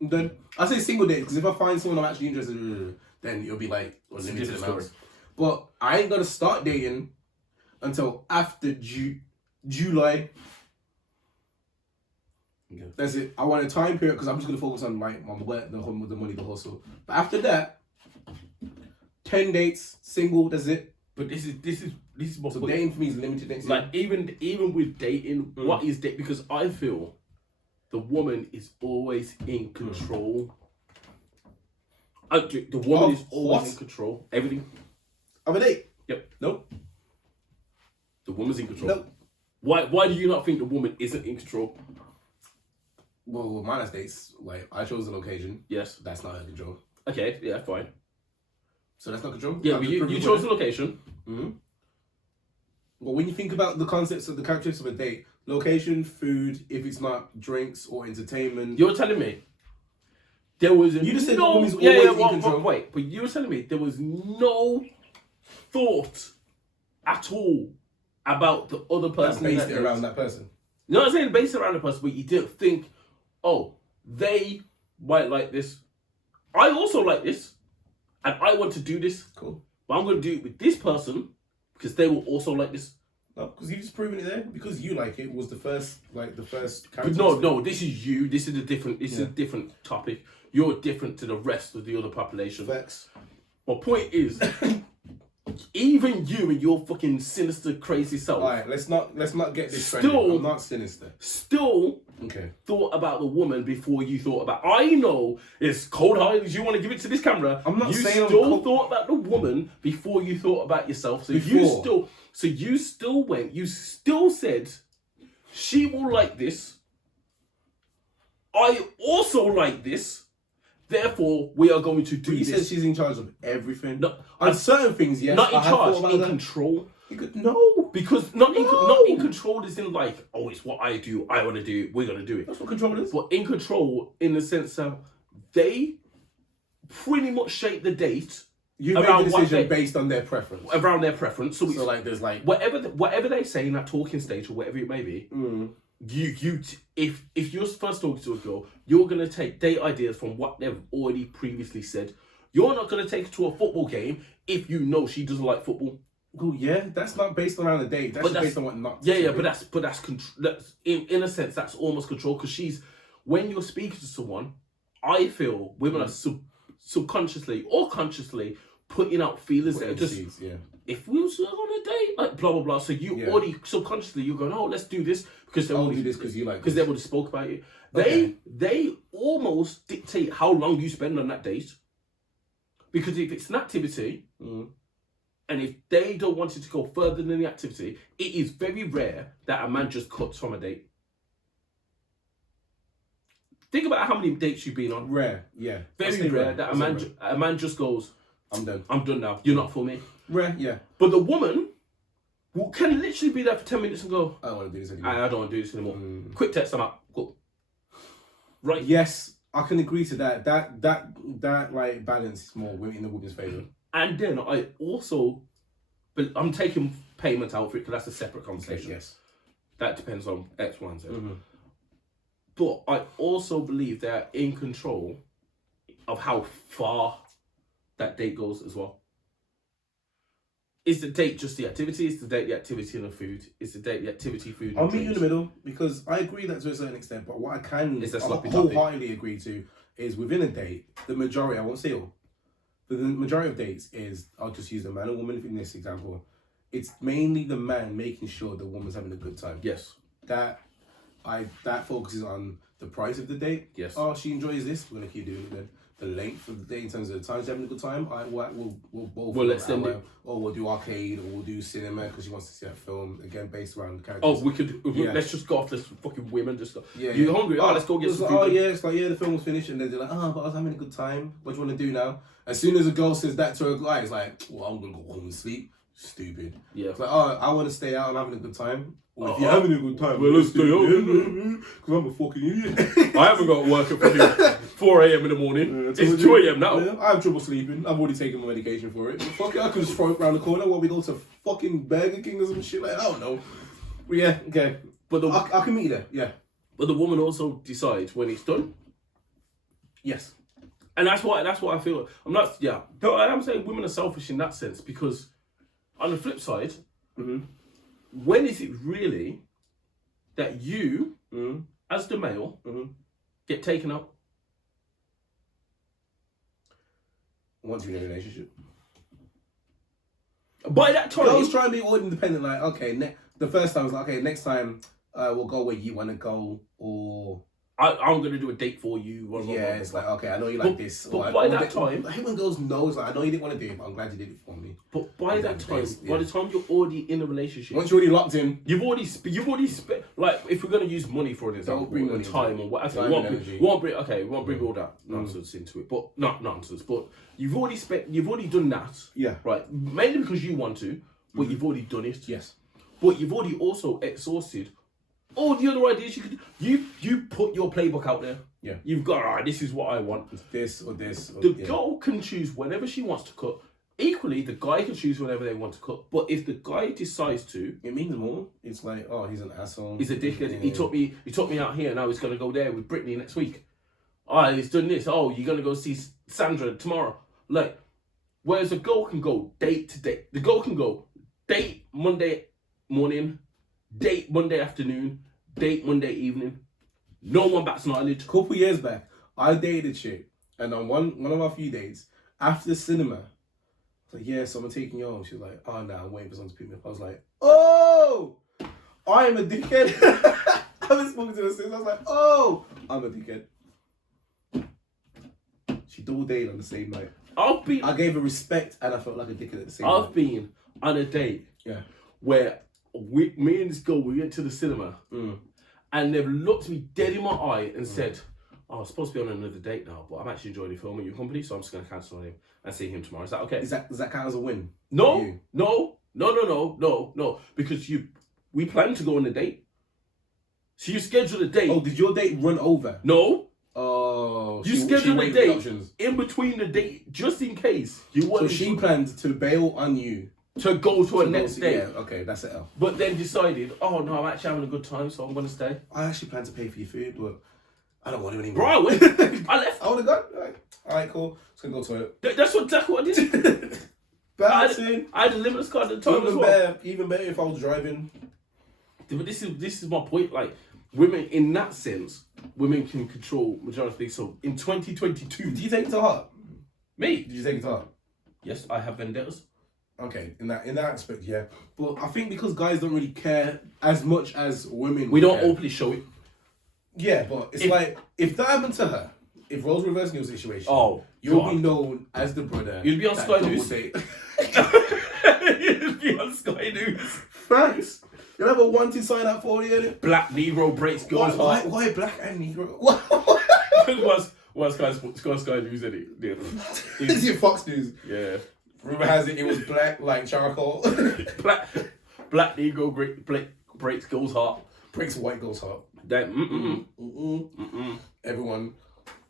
I'm done. I say single dates because if I find someone I'm actually interested in, then it'll be like limited different amounts. story. But I ain't gonna start dating until after July. Okay. That's it. I want a time period because I'm just gonna focus on my work, the money, the hustle. But after that, 10 dates, single. That's it. But this is what. So dating for me is limited dates. Like even with dating, what is date? Because I feel the woman is always in control. The woman is always in control. Everything. Of a date? Yep. Nope. The woman's in control. Nope. Why do you not think the woman isn't in control? Well, with minus dates, like I chose the location. Yes. That's not her control. Okay. Yeah. Fine. So that's not control. Yeah. But you chose the location. Mm-hmm. Well, when you think about the concepts of the characteristics of a date, location, food, if it's not drinks or entertainment. You're telling me there was You just said no, the woman's always in control. Wait, but you were telling me there was no thought at all about the other That's person. based it around that person. You know what I'm saying? Based around the person, but you didn't think, oh, they might like this. I also like this, and I want to do this. Cool. But I'm going to do it with this person because they will also like this. No, because you've just proven it there. Because you like it was the first But characteristic. no, this is you. This is a different topic. You're different to the rest of the other population. Facts. My point is, even you and your fucking sinister, crazy self. Alright, let's not get this Still- trending. I'm not sinister. Still Okay. thought about the woman before you thought about. I know it's cold-hearted. You want to give it to this camera. I'm not you saying I'm still cold- thought about the woman before you thought about yourself. So Before. you still said she will like this. I also like this. Therefore, we are going to do You said this. she's in charge of everything. No, On certain things, yes. not in I have charge, thought about in that. control. No. Because not in control is in like, oh, it's what I do, I want to do it, we're gonna do it. That's what control is. But in control, in the sense that they pretty much shape the date You made around the what decision they- based on their preference. around their preference. So, So like, there's like. whatever they say in that talking stage or whatever it may be, if you're first talking to a girl, you're gonna take date ideas from what they've already previously said. You're not gonna take her to a football game if you know she doesn't like football. Oh yeah, that's not based around a date. That's, But just based on what not. Yeah, to yeah, do. but that's that's in a sense that's almost control because she's when you're speaking to someone, I feel women are subconsciously or consciously putting out feelers that are just Seeds, yeah. if we was on a date, like blah blah blah. So you already subconsciously you're going, oh, let's do this because I'll do this because you like. because they already spoke about it. Okay. They almost dictate how long you spend on that date because if it's an activity. And if they don't want you to go further than the activity, it is very rare that a man just cuts from a date. Think about how many dates you've been on. Rare, yeah. Very rare that a man just goes, I'm done. I'm done now. You're not for me. Rare, yeah. But the woman can literally be there for 10 minutes and go, I don't want to do this anymore. I don't want to do this anymore. Quick text, I'm out. Go. Right? Yes, I can agree to that. That like balance is more in the woman's favour. And then I also, but I'm taking payment out for it because that's a separate conversation. Yes. That depends on X, Y, and Z. But I also believe they're in control of how far that date goes as well. Is the date just the activity? Is the date the activity and the food? Is the date the activity, food, and I'll meet you in drinks? the middle because I agree that to a certain extent. But what I can It's a sloppy topic. wholeheartedly agree to is within a date, the majority, I won't say all, but the majority of dates is, I'll just use the man or woman in this example. It's mainly the man making sure the woman's having a good time. Yes. That focuses on the price of the date. Yes. Oh, she enjoys this. We're gonna keep doing it then. The length of the day in terms of the time she's having a good time. We'll both. We'll extend it. Or we'll do arcade, or we'll do cinema because she wants to see that film again based around the characters. Oh, we could. Yeah. Let's just go off this fucking women. Just go. Yeah, You hungry? Oh, let's go get it's some like, food. oh yeah, it's like yeah, the film was finished, and then they're like, oh, but I was having a good time. What do you want to do now? As soon as a girl says that to a guy, it's like, well, I'm gonna go home and sleep. Stupid. Yeah. It's like, oh, I want to stay out. I'm having a good time. Well, if you're having a good time, well, let's stay out. Because I'm a fucking idiot. I haven't got to work at fucking 4 a.m. in the morning. It's 2 a.m. now. Yeah, I have trouble sleeping. I've already taken my medication for it. But fuck it, I could just throw it around the corner while we go to fucking Burger King or some shit like that. I don't know. But yeah, okay. But I can meet you there. Yeah. But the woman also decides when it's done. Yes. And that's what I feel. I'm not, yeah. No, I'm saying women are selfish in that sense because on the flip side, when is it really that you as the male, Mhm. get taken out? Once you're in a relationship. By that time, Girls try and be all independent. Like, okay, the first time I was like, okay, next time we'll go where you want to go, or I'm gonna do a date for you. Blah, blah, yeah, blah, it's blah. like, okay, I know you like But- this. but or, by or that they- time- I hate when girls know. It's like, I know you didn't want to do it, but I'm glad you did it for me. But by that time, based, by yeah. the time you're already in a relationship, Once you're already locked in, you've already spent. Like, if we're gonna use money for an example, bring or money time into it. or what, okay, Time we won't and bring, energy. we won't bring, okay, we won't bring all that nonsense into it. But not nonsense. But you've already done that, yeah, right? Mainly because you want to, but you've already done it. yes, But you've already also exhausted all the other ideas you could. You put your playbook out there. Yeah. You've got, all right, this is what I want. it's this or this. Or, The yeah. girl can choose whenever she wants to cut. Equally, the guy can choose whenever they want to cut. But if the guy decides to, It means more. It's like, oh, he's an asshole. he's a dickhead. Yeah. He took me out here. Now he's gonna go there with Brittany next week. Oh, he's done this. Oh, you're gonna go see Sandra tomorrow. Like, whereas a girl can go date to date. The girl can go date Monday morning, date Monday afternoon, date Monday evening. No one bats an eyelid. A couple years back, I dated a chick, and on one of our few dates, after the cinema, I was like, yeah, so I'm taking you home. She was like, oh, no, I'm waiting for someone to pick me up. I was like, oh, I'm a dickhead. I haven't spoken to her since. I was like, oh, I'm a dickhead. She double dated on the same night. I gave her respect, and I felt like a dickhead at the same I've time. been on a date Yeah. where me and this girl, we went to the cinema and they've looked me dead in my eye and said, oh, I'm supposed to be on another date now, but I'm actually enjoying the film in your company, so I'm just going to cancel on him and see him tomorrow. Is that okay? Does that count as a win? for No, you? no, because we planned to go on a date. So you scheduled a date. Oh, did your date run over? No, Oh, you she scheduled a weighed the date options. in between the date just in case you So wanted she planned to bail on you. to go to a to go next see- date, Yeah, okay, that's it. L. but then decided, oh no, I'm actually having a good time, so I'm going to stay. I actually plan to pay for your food, but I don't want to anymore. Bro, I went. I left. I would have gone. Alright, cool. Just gonna go to the toilet. That's exactly what I did. Bouncing. I had a limitless card at the time as well. Even better if I was driving. But this is my point. Like, women, in that sense, women can control majority of things. So in 2022, Did you take it to heart? me, Did you take it to heart? yes, I have vendettas. Okay, in that aspect, yeah. But I think because guys don't really care as much as women. We don't care. openly show it. Yeah, but it's like if that happened to her, if roles reversed in your situation, Oh, you'll God. be known as the brother. You'd be on that Sky double News. date. You'd be on Sky News. Thanks. You'll have a wanted sign out for you. innit? Black Negro breaks girls' heart. Why black and negro? What's Sky News in it? Is it Fox News? Yeah. Rumor has it was black like charcoal. Black Negro breaks girls' heart. Breaks white girl's heart. That Everyone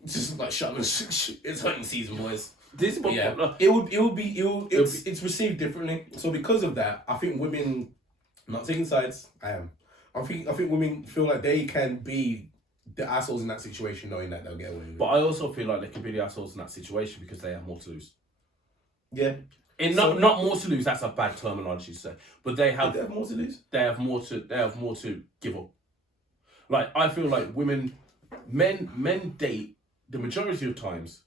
just like shut up. It's hunting season, boys. This is my Yeah, point. it's received differently. So because of that, I think women, I'm not taking sides. I am. I think women feel like they can be the assholes in that situation, knowing that they'll get away with it. But I also feel like they can be the assholes in that situation because they have more to lose. Yeah, And not more to lose. That's a bad terminology to say. But they they have have more to lose. they have more to give up. Like, I feel like men date the majority of times.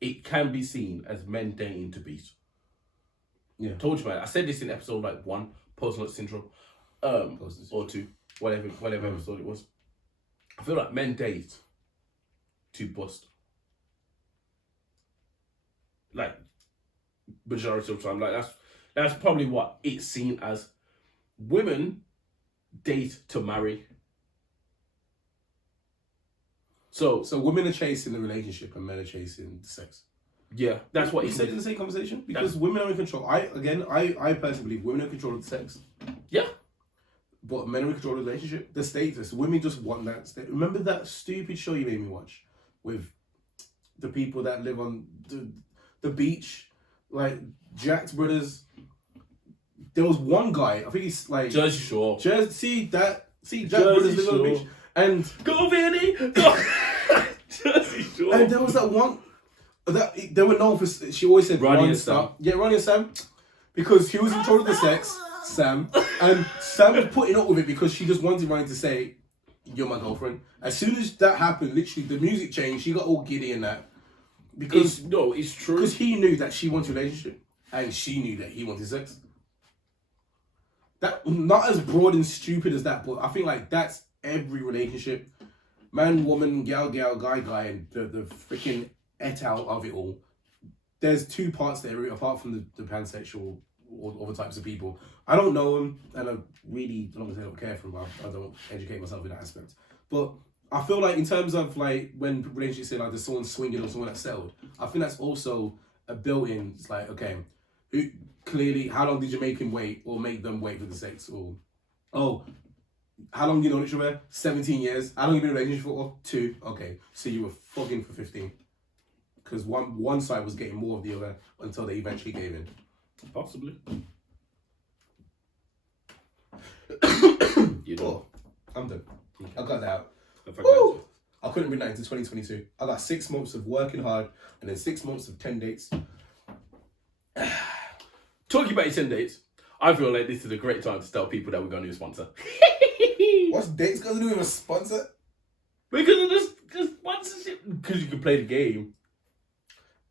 It can be seen as men dating to beat. Yeah. Told you, man. I said this in episode like 1, post-nut syndrome, or 2, whatever episode it was. I feel like men date to bust. Like, majority of the time, like that's probably what it's seen as. Women date to marry. So So women are chasing the relationship and men are chasing the sex. yeah, that's what You he said said. in the same conversation because women are in control. I personally believe women are in control of the sex. Yeah. But men are in control of the relationship, the status. Women just want that state. Remember that stupid show you made me watch with the people that live on the beach, like Jack's brothers. There was one guy. I think he's like Jersey Shore. See Jack Jersey brothers live on the Shore. beach, and Go Vinny! Go! Jersey Shore. and there was that one that they were known for. She always said Ronnie one and star. Sam. Yeah, Ronnie and Sam, because he was in control of the sex. Sam, and Sam was putting up with it because she just wanted Ronnie to say, you're my girlfriend. As soon as that happened, literally the music changed. She got all giddy and that because it's true. because he knew that she wanted a relationship and she knew that he wanted sex. That not as broad and stupid as that, but I think like that's every relationship, man, woman, gal, guy, and the freaking et al of it all. There's two parts there apart from the pansexual or other types of people. I don't know them, and I really don't care for them. I don't educate myself in that aspect. But I feel like in terms of like when relationships say like there's someone swinging or someone that's settled, I think that's also a built-in. It's like, okay, who clearly, how long did you make him wait or make them wait for the sex? Or how long do you know each other? 17 years. How long you been in a relationship for? 2. Okay, so you were fucking for 15. Because one side was getting more of the other until they eventually gave in. Possibly. I'm done. I got that out. Woo! I couldn't bring that into 2022. I got 6 months of working hard and then 6 months of 10 dates. Talking about your 10 dates, I feel like this is a great time to tell people that we're going to do a sponsor. What's dates got to do with a sponsor? Because of this sponsorship. Because you can play the game.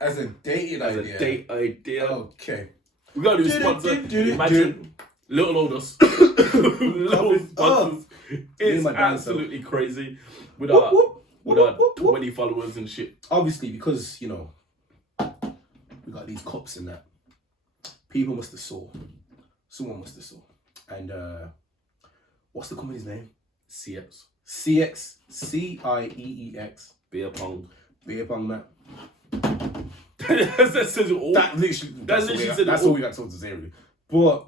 As a dating idea. A date idea. Okay. We got to do a sponsor. Imagine little old us. Little sponsors. It's absolutely crazy. With our 20 followers and shit. Obviously, because, you know, we got these cups and that. People must have saw. Someone must have saw. And what's the company's name? CX. CX. CIEEX. Beer pong. Beer pong, man. That says it all. That's all we got told to say, really. But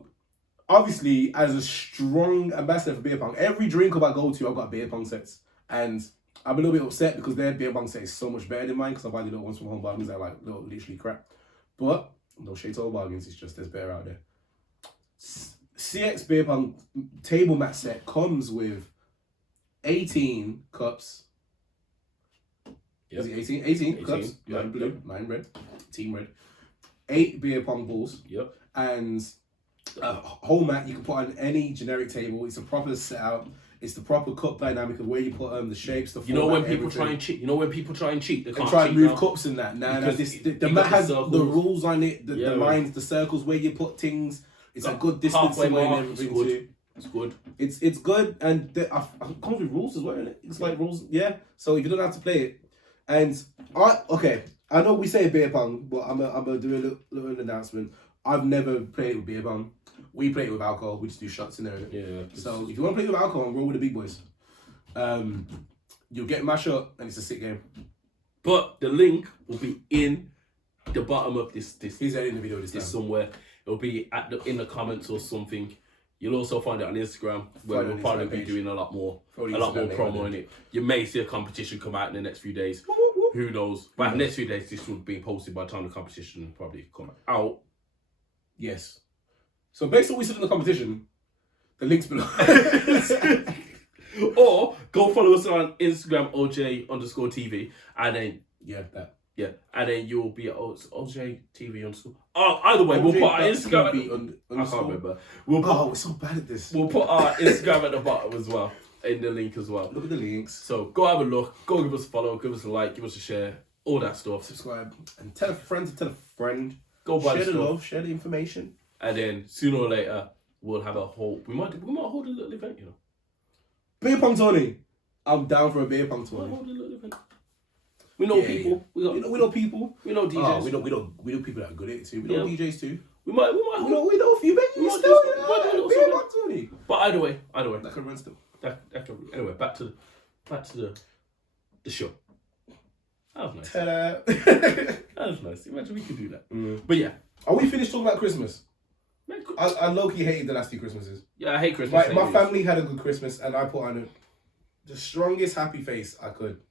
obviously, as a strong ambassador for beer pong, every drink club I go to, I've got beer pong sets. And I'm a little bit upset because their beer pong set is so much better than mine because I buy the little ones from Home Bargains that are like literally crap. But no shade to Home Bargains, it's just there's better out there. CX beer pong table mat set comes with 18 cups. Yep. Is it 18? 18 cups. 9 blue, 9 red, team red. 8 beer pong balls. Yep. And a whole mat you can put on any generic table. It's a proper setup. It's the proper cup dynamic of where you put the shapes, the format, You know when people everything. try and cheat. You know when people try and cheat. They can't try and cheat move now. cups and that. Nah, the you mat got has the the circles. rules on it, the Yeah, lines, the circles where you put things. It's a good distance halfway away and mark, everything it's good. too. It's good. It's good, and it comes with rules as well. Isn't it? It's like rules, yeah. So if you don't have to play it, and I know we say beer pong, but I'm gonna do a little announcement. I've never played it with beer pong. We play it with alcohol. We just do shots in there. Yeah. So if you want to play it with alcohol, roll with the big boys. You'll get mashed up, and it's a sick game. But the link will be in the bottom of this. He's editing the video this time. Somewhere. It'll be in the comments or something. You'll also find it on Instagram where we'll probably be doing a lot more promo in it. You may see a competition come out in the next few days. Who knows? But in the next few days, this will be posted by the time the competition will probably come out. Yes. So based on what we said in the competition, the link's below. Or go follow us on Instagram, OJ_TV, and then and then you'll be at OJ_TV_. Oh, either way, we'll put our Instagram. I can't remember. We're so bad at this. We'll put our Instagram at the bottom as well, in the link as well. Look at the links. So go have a look. Go give us a follow. Give us a like. Give us a share. All that stuff. Subscribe and tell a friend to tell a friend. Go buy share the the stuff. love. Share the information. And then sooner or later we'll have a whole. We might hold a little event. You know. Beer pong tourney. I'm down for a beer pong We'll tourney. hold a little event. We know people. Yeah. We know people. We know DJs. Oh, we know people that are good at it too. We know DJs too. We might. We know a few venues might still. do a little Beer something. pong tourney. But either way. That can run still. Anyway, back to the show. That was nice. Ta-da. That was nice. Imagine we could do that. But yeah. Are we finished talking about Christmas? Man, I low-key hated the last 2 Christmases. yeah, I hate Christmas. My family had a good Christmas and I put on the strongest happy face I could.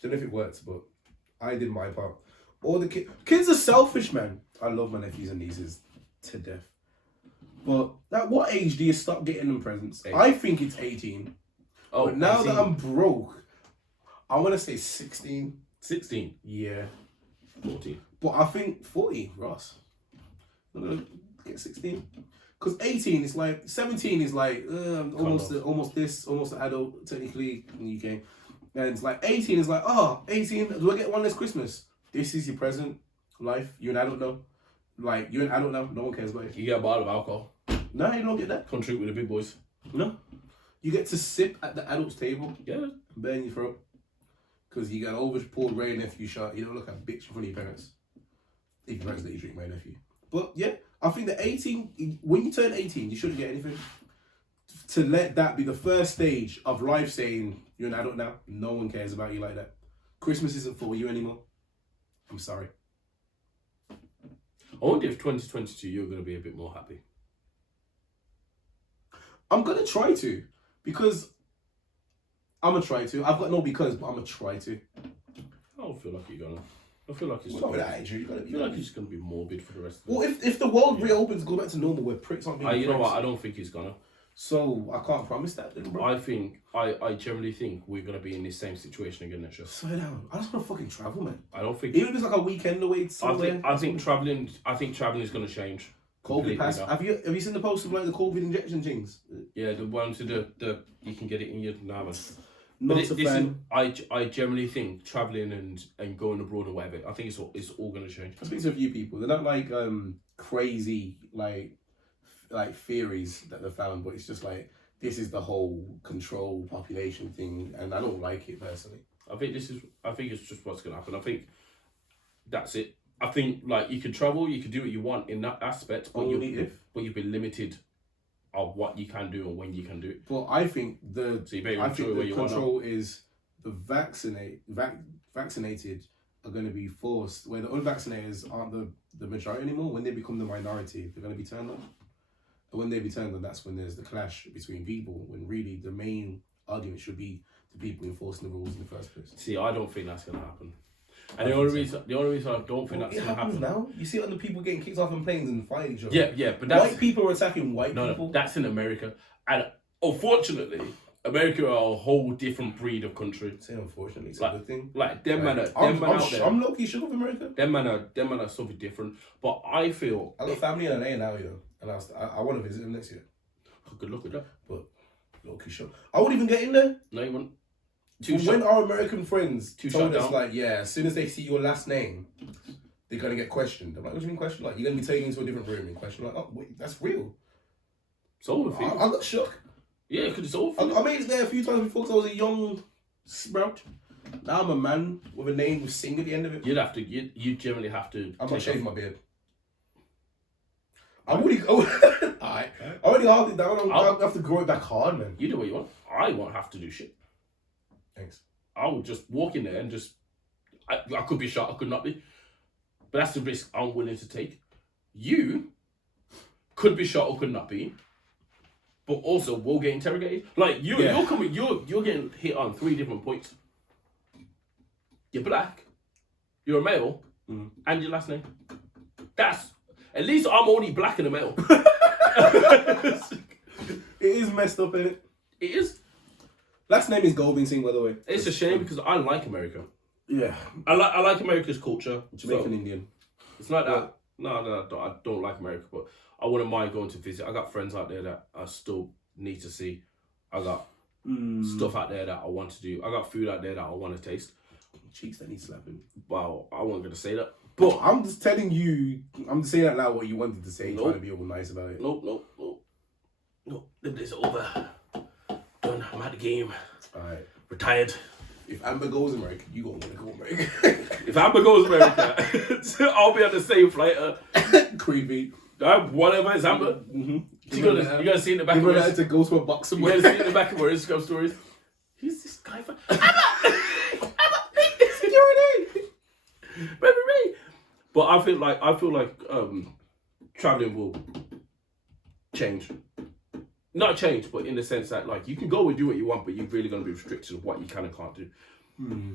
Don't know if it worked, but I did my part. All the kids are selfish, man. I love my nephews and nieces to death. But at what age do you stop getting them presents? 8. I think it's 18. Oh, but now 18. that I'm broke, I want to say 16. 16. Yeah. 14. But I think 40, Ross. I'm going to get 16. Because 18 is like 17 is like almost an adult technically in the UK, and it's like 18 is like 18. Do I get one this Christmas? This is your present. Life. You're an adult now. Like you're an adult now. No one cares about you. You get a bottle of alcohol. No, you don't get that. Country with the big boys. No, you get to sip at the adults' table. Yeah. Burn your throat. Because you got an over-poured Ray nephew shot. You don't look like a bitch in front of your parents. If your parents let you drink Ray nephew. But yeah, I think that 18, when you turn 18, you shouldn't get anything. To let that be the first stage of life saying, you're an adult now, no one cares about you like that. Christmas isn't for you anymore. I'm sorry. I wonder if 2022 you're going to be a bit more happy. I'm going to try to. Because I'm going to try to. I've got no because, but I'm going to try to. I don't feel like you're going to. I feel like it's Well, not with that age, you gotta I feel like it's going to be morbid for the rest of the Well, if the world reopens, go back to normal where pricks aren't being You know pricks. what? I don't think it's going to. So I can't promise that then, bro. I generally think we're going to be in this same situation again next year. Slow down. I just want to fucking travel, man. I don't think. Even if it's like a weekend away somewhere. I think traveling is going to change. COVID pass. now. Have you seen the post of like the COVID injection things? Yeah, the ones to the you can get it in your man. Not But a fan. I generally think traveling and going abroad or whatever. I think it's all going to change. I speak to a few people. They're not like crazy like theories that they found, but it's just like this is the whole control population thing, and I don't like it personally. I think it's just what's going to happen. I think that's it. I think like you can travel, you can do what you want in that aspect, but you've been limited of what you can do and when you can do it. But I think the control is the vaccinated are going to be forced, where the unvaccinated aren't the majority anymore. When they become the minority, they're going to be turned on. And when they be turned on, that's when there's the clash between people, when really the main argument should be the people enforcing the rules in the first place. See, I don't think that's going to happen. And the only reason I don't think that's going to happen now. You see it on the people getting kicked off on planes and fighting each other. Yeah, but that's white people are attacking white people. No, that's in America, and unfortunately, America are a whole different breed of country. Say unfortunately, it's a good thing. Like them man out there. I'm low-key shook with America. Them man are something different. But I feel I got family in LA now, and I want to visit them next year. Good luck with that. But low-key shook. I wouldn't even get in there. No, you won't. When our American friends told us, down. like, yeah, as soon as they see your last name, they're going to get questioned. I'm like, what do you mean questioned? Like, you're going to be taken into a different room and questioned. Like, oh, wait, that's real. It's over for you. I got shook. Yeah, because it's over for you. I made it there a few times before because I was a young sprout. Now I'm a man with a name with Singh at the end of it. You generally have to. I'm not shaving my beard. I already halved it down. I have to grow it back hard, man. You do what you want. I won't have to do shit. Thanks. I would just walk in there and just. I could be shot, I could not be. But that's the risk I'm willing to take. You could be shot or could not be. But also will get interrogated. Like you're getting hit on 3 different points. You're black, you're a male, and your last name. That's at least I'm only black and a male. It is messed up, innit? It is. Last name is Golding Singh, by the way. It's a shame because I like America. Yeah. I like America's culture. Jamaican Indian. It's like that. No, I don't like America, but I wouldn't mind going to visit. I got friends out there that I still need to see. I got stuff out there that I want to do. I got food out there that I want to taste. Cheeks that need slapping. Well, I wasn't going to say that. But I'm just telling you, I'm just saying out loud what you wanted to say, trying to be all nice about it. Nope. The days are over. Done. I'm at the game. Alright. Retired. If Amber goes America, you gonna want to go America. If Amber goes America, I'll be on the same flight. Creepy. Whatever, it's Amber. You gotta see in the back of her. To go to a box somewhere. You gotta see in the back of her Instagram stories. Who's this guy for? Amber, security. Baby me. But I feel like traveling will change. Not change, but in the sense that like you can go and do what you want, but you're really gonna be restricted of what you can and can't do.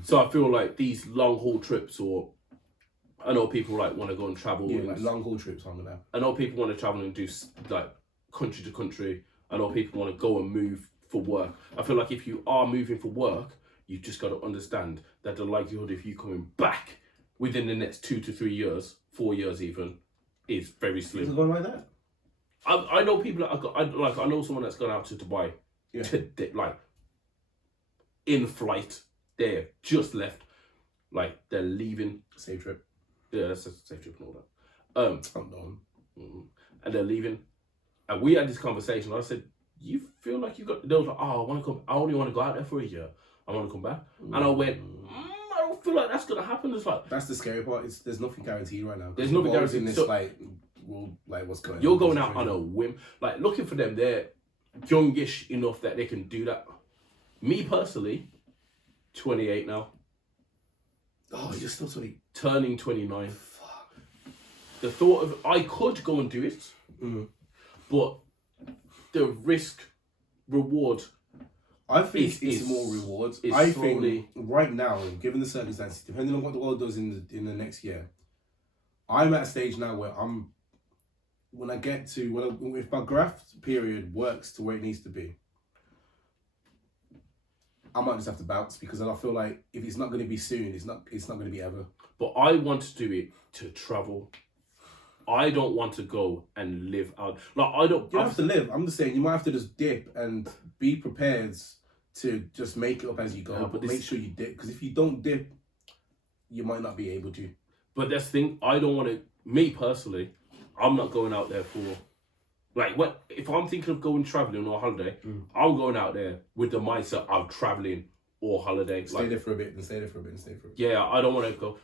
So I feel like these long haul trips, or I know people like want to go and travel. Yeah, like long haul trips on that. I know people want to travel and do like country to country. I know people want to go and move for work. I feel like if you are moving for work, you've just got to understand that the likelihood of you coming back within the next 2 to 3 years, 4 years even, is very slim. Is it going like that? I know people that I know someone that's gone out to Dubai Yeah. today, like in flight. They're just left, like they're leaving. Safe trip. Yeah, that's a safe trip and all that. I'm done. And they're leaving. And we had this conversation. I said, "You feel like you got?" They was like, "Oh, I want to come. I only want to go out there for a year. I want to come back." And I went, "I don't feel like that's gonna happen." It's like That's the scary part. There's nothing guaranteed right now. There's nothing guaranteed. In this, So- like what's going on. you're going out on a whim. Like looking for them, they're youngish enough that they can do that. Me personally, 28 now, Oh, you're still 20. turning 29. Fuck. The thought of I could go and do it, but the risk reward. I think It's it's more rewards. it's I slowly- think right now, given the circumstances, depending on what the world does in the next year, I'm at a stage now where if my graft period works to where it needs to be, I might just have to bounce because I feel like if it's not going to be soon, it's not going to be ever. But I want to do it to travel. I don't want to go and live out. Like I don't. You don't have to live. I'm just saying you might have to just dip and be prepared to just make it up as you go. Yeah, but but make sure you dip because if you don't dip, you might not be able to. But that's the thing. I don't want to. Me personally, I'm not going out there for. Like what? If I'm thinking of going traveling or holiday, I'm going out there with the mindset of traveling or holiday. Stay there for a bit and stay there for a bit and stay for a bit. Yeah, I don't want to go.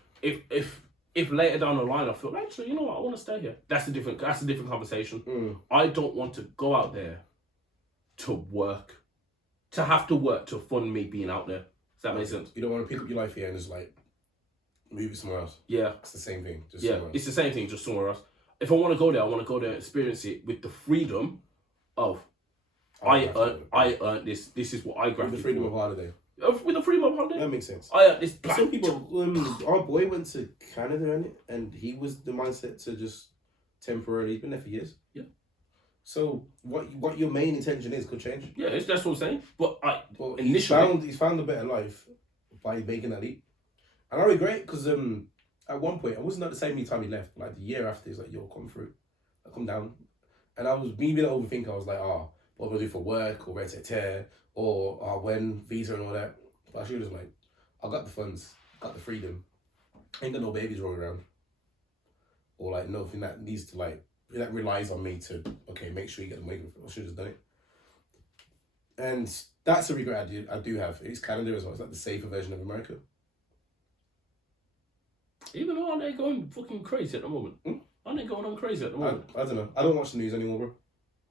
If later down the line I feel actually, you know what, I want to stay here. That's a different conversation. I don't want to go out there to work, to have to work to fund me being out there. Does that make sense? You don't want to pick up your life here and just like move it somewhere else. Yeah. It's the same thing. Just Yeah, somewhere else. it's the same thing, just somewhere else. If I want to go there, I want to go there and experience it with the freedom of I earned this. This is what I With grafted the freedom for. of holiday. With the freedom of holiday. That makes sense. I earned this. Some people, our boy went to Canada and he was the mindset to just temporarily. He's been there for years. Yeah. So what your main intention is could change. Yeah, that's what I'm saying. But Well, initially, he's found a better life by making that leap, and I regret it because at one point I wasn't at the same time he left. Like the year after, he's like, "Yo, come through, I come down," and I was me being an overthinker. I was like, what am I do for work or tear or when visa and all that. But I should just like, I got the funds, got the freedom, ain't got no babies rolling around, or like nothing that needs to like that relies on me to make sure you get them waiting. I should have just done it. And that's a regret I do have. It's Canada as well. It's like the safer version of America. even though aren't they going fucking crazy at the moment? Aren't they going on crazy at the moment? I don't know. I don't watch the news anymore, bro.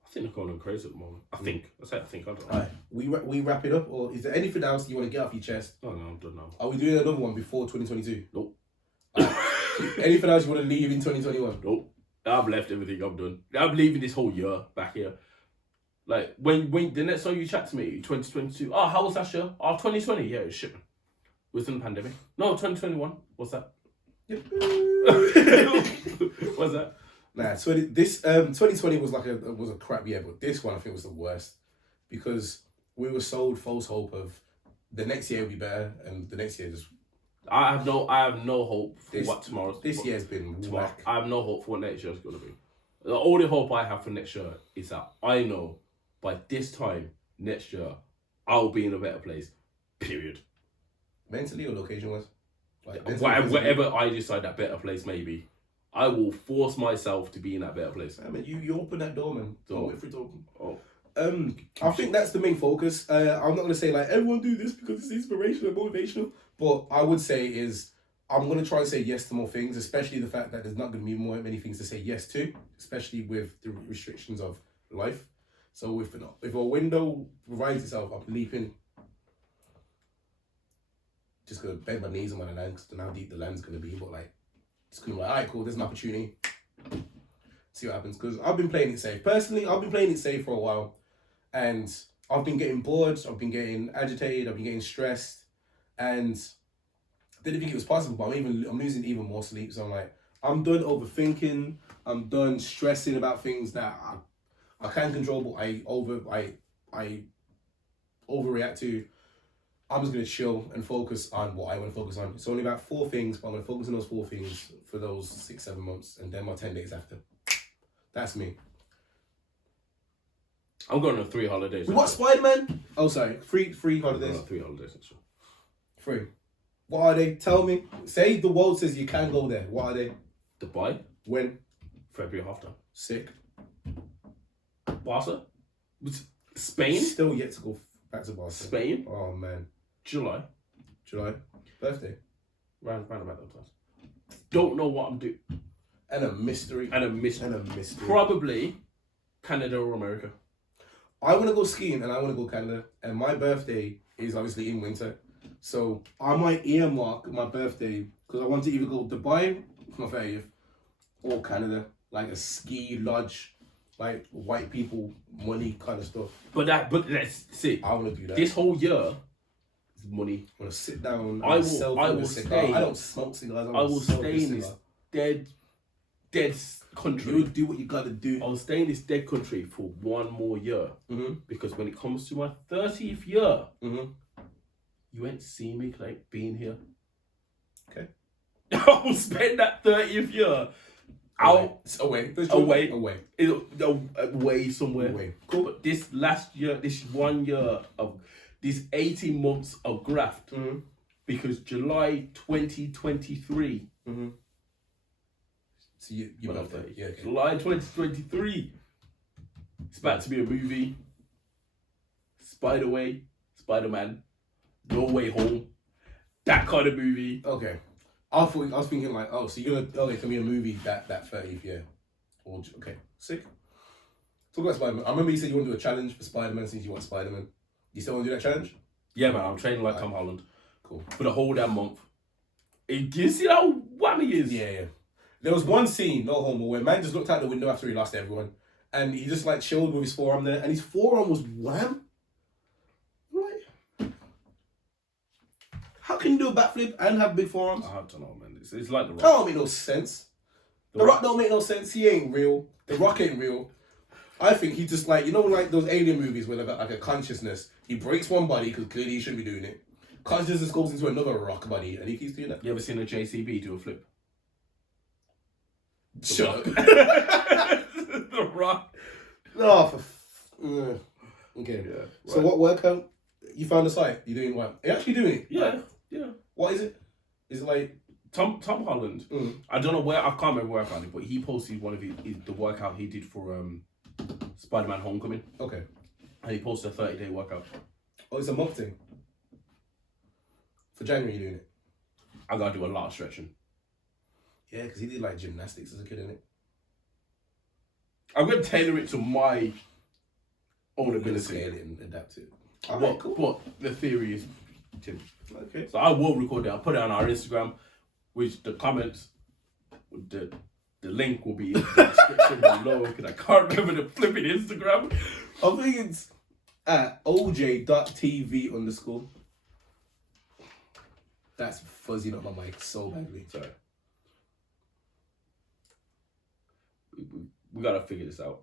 I think they're going on crazy at the moment. I think. I don't know. Alright, we wrap it up, or is there anything else you want to get off your chest? Oh no, I'm done now. Are we doing another one before 2022? Nope. Anything else you want to leave in 2021? Nope. I've left everything. I'm done. I'm leaving this whole year back here. Like when the next time you chat to me, 2022. Oh, how was that year? Oh, 2020. Yeah, it was shit. Was in the pandemic. No, 2021. What's that? What's that? Nah, 2020 was was a crap year, but this one I think was the worst because we were sold false hope of the next year will be better, and the next year just. I have no hope for what tomorrow's. This year's been tomorrow. whack. I have no hope for what next year's going to be. The only hope I have for next year is that I know by this time next year I'll be in a better place. Period. Mentally or location wise? Like Whatever I decide that better place may be, I will force myself to be in that better place. I mean, you open that door, man. Don't wait for it to open. Oh. I think that's the main focus. I'm not going to say like everyone do this because it's inspirational, motivational. But I would say is I'm going to try and say yes to more things, especially the fact that there's not going to be many things to say yes to, especially with the restrictions of life. So if a window provides itself, I'm leaping. Just going to bend my knees on my land because I don't know how deep the land's going to be. But like, it's going to be like, all right, cool, there's an opportunity. See what happens. Because I've been playing it safe. Personally, I've been playing it safe for a while. And I've been getting bored. I've been getting agitated. I've been getting stressed. And I didn't think it was possible, but I'm losing even more sleep. So I'm like, I'm done overthinking. I'm done stressing about things that I can't control, but I overreact to. I'm just gonna chill and focus on what I want to focus on. It's only about 4 things, but I'm gonna focus on those 4 things for those 6-7 months, and then my 10 days after. That's me. I'm going on 3 holidays. We watched Spider-Man. Oh, sorry. Three I'm going holidays. on 3 holidays. Actually. 3. What are they? Tell me. Say the world says you can go there. What are they? Dubai, When? February half time. Sick. Barca, Spain, Still yet to go back to Barcelona. Spain, Oh, man. July, July. Birthday. round about those times. Don't know what I'm doing. And a mystery. And a mystery. And a mystery. Probably Canada or America. I want to go skiing and I want to go Canada. And my birthday is obviously in winter. So I might earmark my birthday because I want to either go Dubai, my 30th, or Canada. Like a ski lodge, like white people money kind of stuff. But let's see. I want to do that. This whole year is money. I want to sit down. I will cigar. stay. I don't smoke cigars. I will stay in this dead country. You do what you got to do. I'll stay in this dead country for 1 more year. Mm-hmm. Because when it comes to my 30th year, Mm-hmm. you ain't seen me like being here. Okay. I'll spend that 30th year Away somewhere. Away. Cool. But this last year, this 1 year of this 18 months of graft, Mm-hmm. because July 2023. Mm-hmm. So you birthday. Yeah. Okay. July 2023. It's about to be a movie. Spider-Man, No Way Home. That kind of movie. Okay. I was thinking like, oh, so you're gonna, it can be a movie that 30th year. Or, okay, sick. Talk about Spider-Man. I remember you said you want to do a challenge for Spider-Man since you want Spider-Man. You still want to do that challenge? Yeah, man, I'm training like Tom Holland. Cool. For the whole damn month. You see how whammy he is? Yeah. There was one scene, no homo, where man just looked out the window after he lost everyone. And he just like chilled with his forearm there. And his forearm was wham. Right. How can you do a backflip and have big forearms? I don't know, man. It's like The Rock. That don't make no sense. The Rock don't make no sense. He ain't real. The Rock ain't real. I think he just like, you know, like those alien movies where they've got like a consciousness. He breaks one body because clearly he shouldn't be doing it. Consciousness goes into another rock body and he keeps doing that. You ever seen a JCB do a flip? Shut up. The Rock. No, okay. Yeah. Right. So what workout? You found the site. You're doing what? You're actually doing it? Yeah. What is it? Is it like... Tom Holland. Mm. I don't know where, I can't remember where I found it, but he posted one of the workout he did for Spider-Man Homecoming. Okay. And he posted a 30-day workout. Oh, it's a month thing? For January you're doing it? I gotta do a lot of stretching. Yeah, because he did like gymnastics as a kid, innit? I'm gonna tailor it to my own Gonna ability. scale it and adapt it. But the theory is, Tim. Okay. So I will record that. I'll put it on our Instagram, which the comments, the link will be in the description below, because I can't remember the flipping Instagram. I think it's at oj.tv_. That's fuzzing up my mic so badly. Sorry. We gotta figure this out.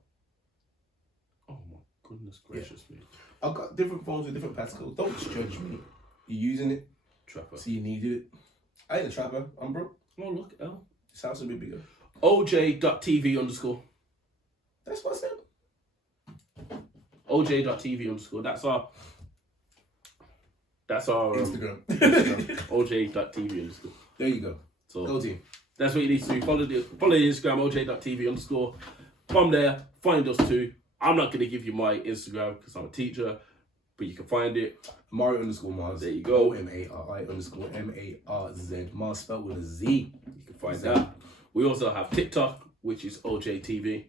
Oh my goodness gracious me. I've got different phones with different passcodes. Don't judge me. You're using it, Trapper. so you needed it. I ain't a trapper. I'm broke. Oh look, L. This house is a bit bigger. OJ.TV_. That's what I said. OJ.TV_. That's our Instagram. OJ.TV_. There you go. So Go team. that's what you need to do. Follow the Instagram, OJ.TV_. From there, find us too. I'm not gonna give you my Instagram because I'm a teacher, but you can find it. Mario_Mars. There you go. MARI_MARZ. Mars spelled with a Z. You can find that. We also have TikTok, which is OJTV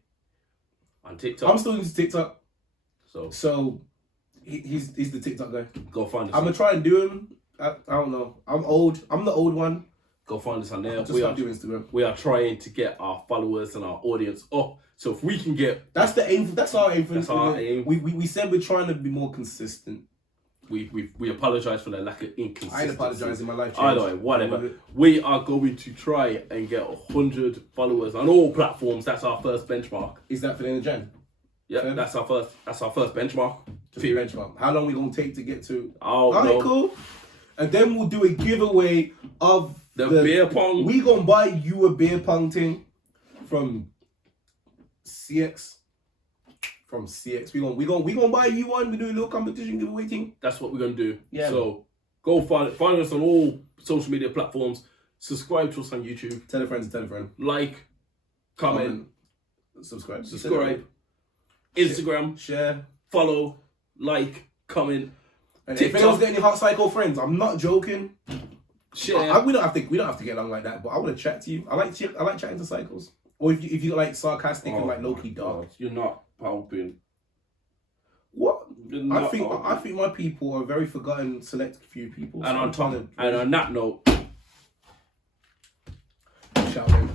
on TikTok. I'm still using TikTok. So He's the TikTok guy. go find us. I'm gonna try and do him. I don't know. I'm old. I'm the old one. Go find us on there. Just not do Instagram. We are trying to get our followers and our audience up. So if we can get, That's the aim. That's our aim. That's our aim. We said we're trying to be more consistent. we apologize for the lack of inconsistency. I ain't apologizing. My life changed. Either way, whatever. We are going to try and get 100 followers on all platforms. That's our first benchmark. Is that for the end of Jan? Yeah, Fair. that's our first benchmark. Just a benchmark. How long we gonna take to get to? Oh, Alright, no. cool. And then we'll do a giveaway of The beer pong. We gonna buy you a beer pong thing from CX from CX. We gonna buy you one. We do a little competition giveaway thing. That's what we're gonna do. Yeah. So go find us on all social media platforms. Subscribe to us on YouTube. Tell a friend to tell a friend. Like, comment, subscribe. Instagram, share, follow, like, comment. And if anyone's got any hot psycho friends, I'm not joking. Share. We don't have to get along like that, but I want to chat to you. I like chatting to psychos. Or if you like sarcastic and like low key dark. You're not helping. What? I think my people are a very forgotten, select few people. And on that note, shout out.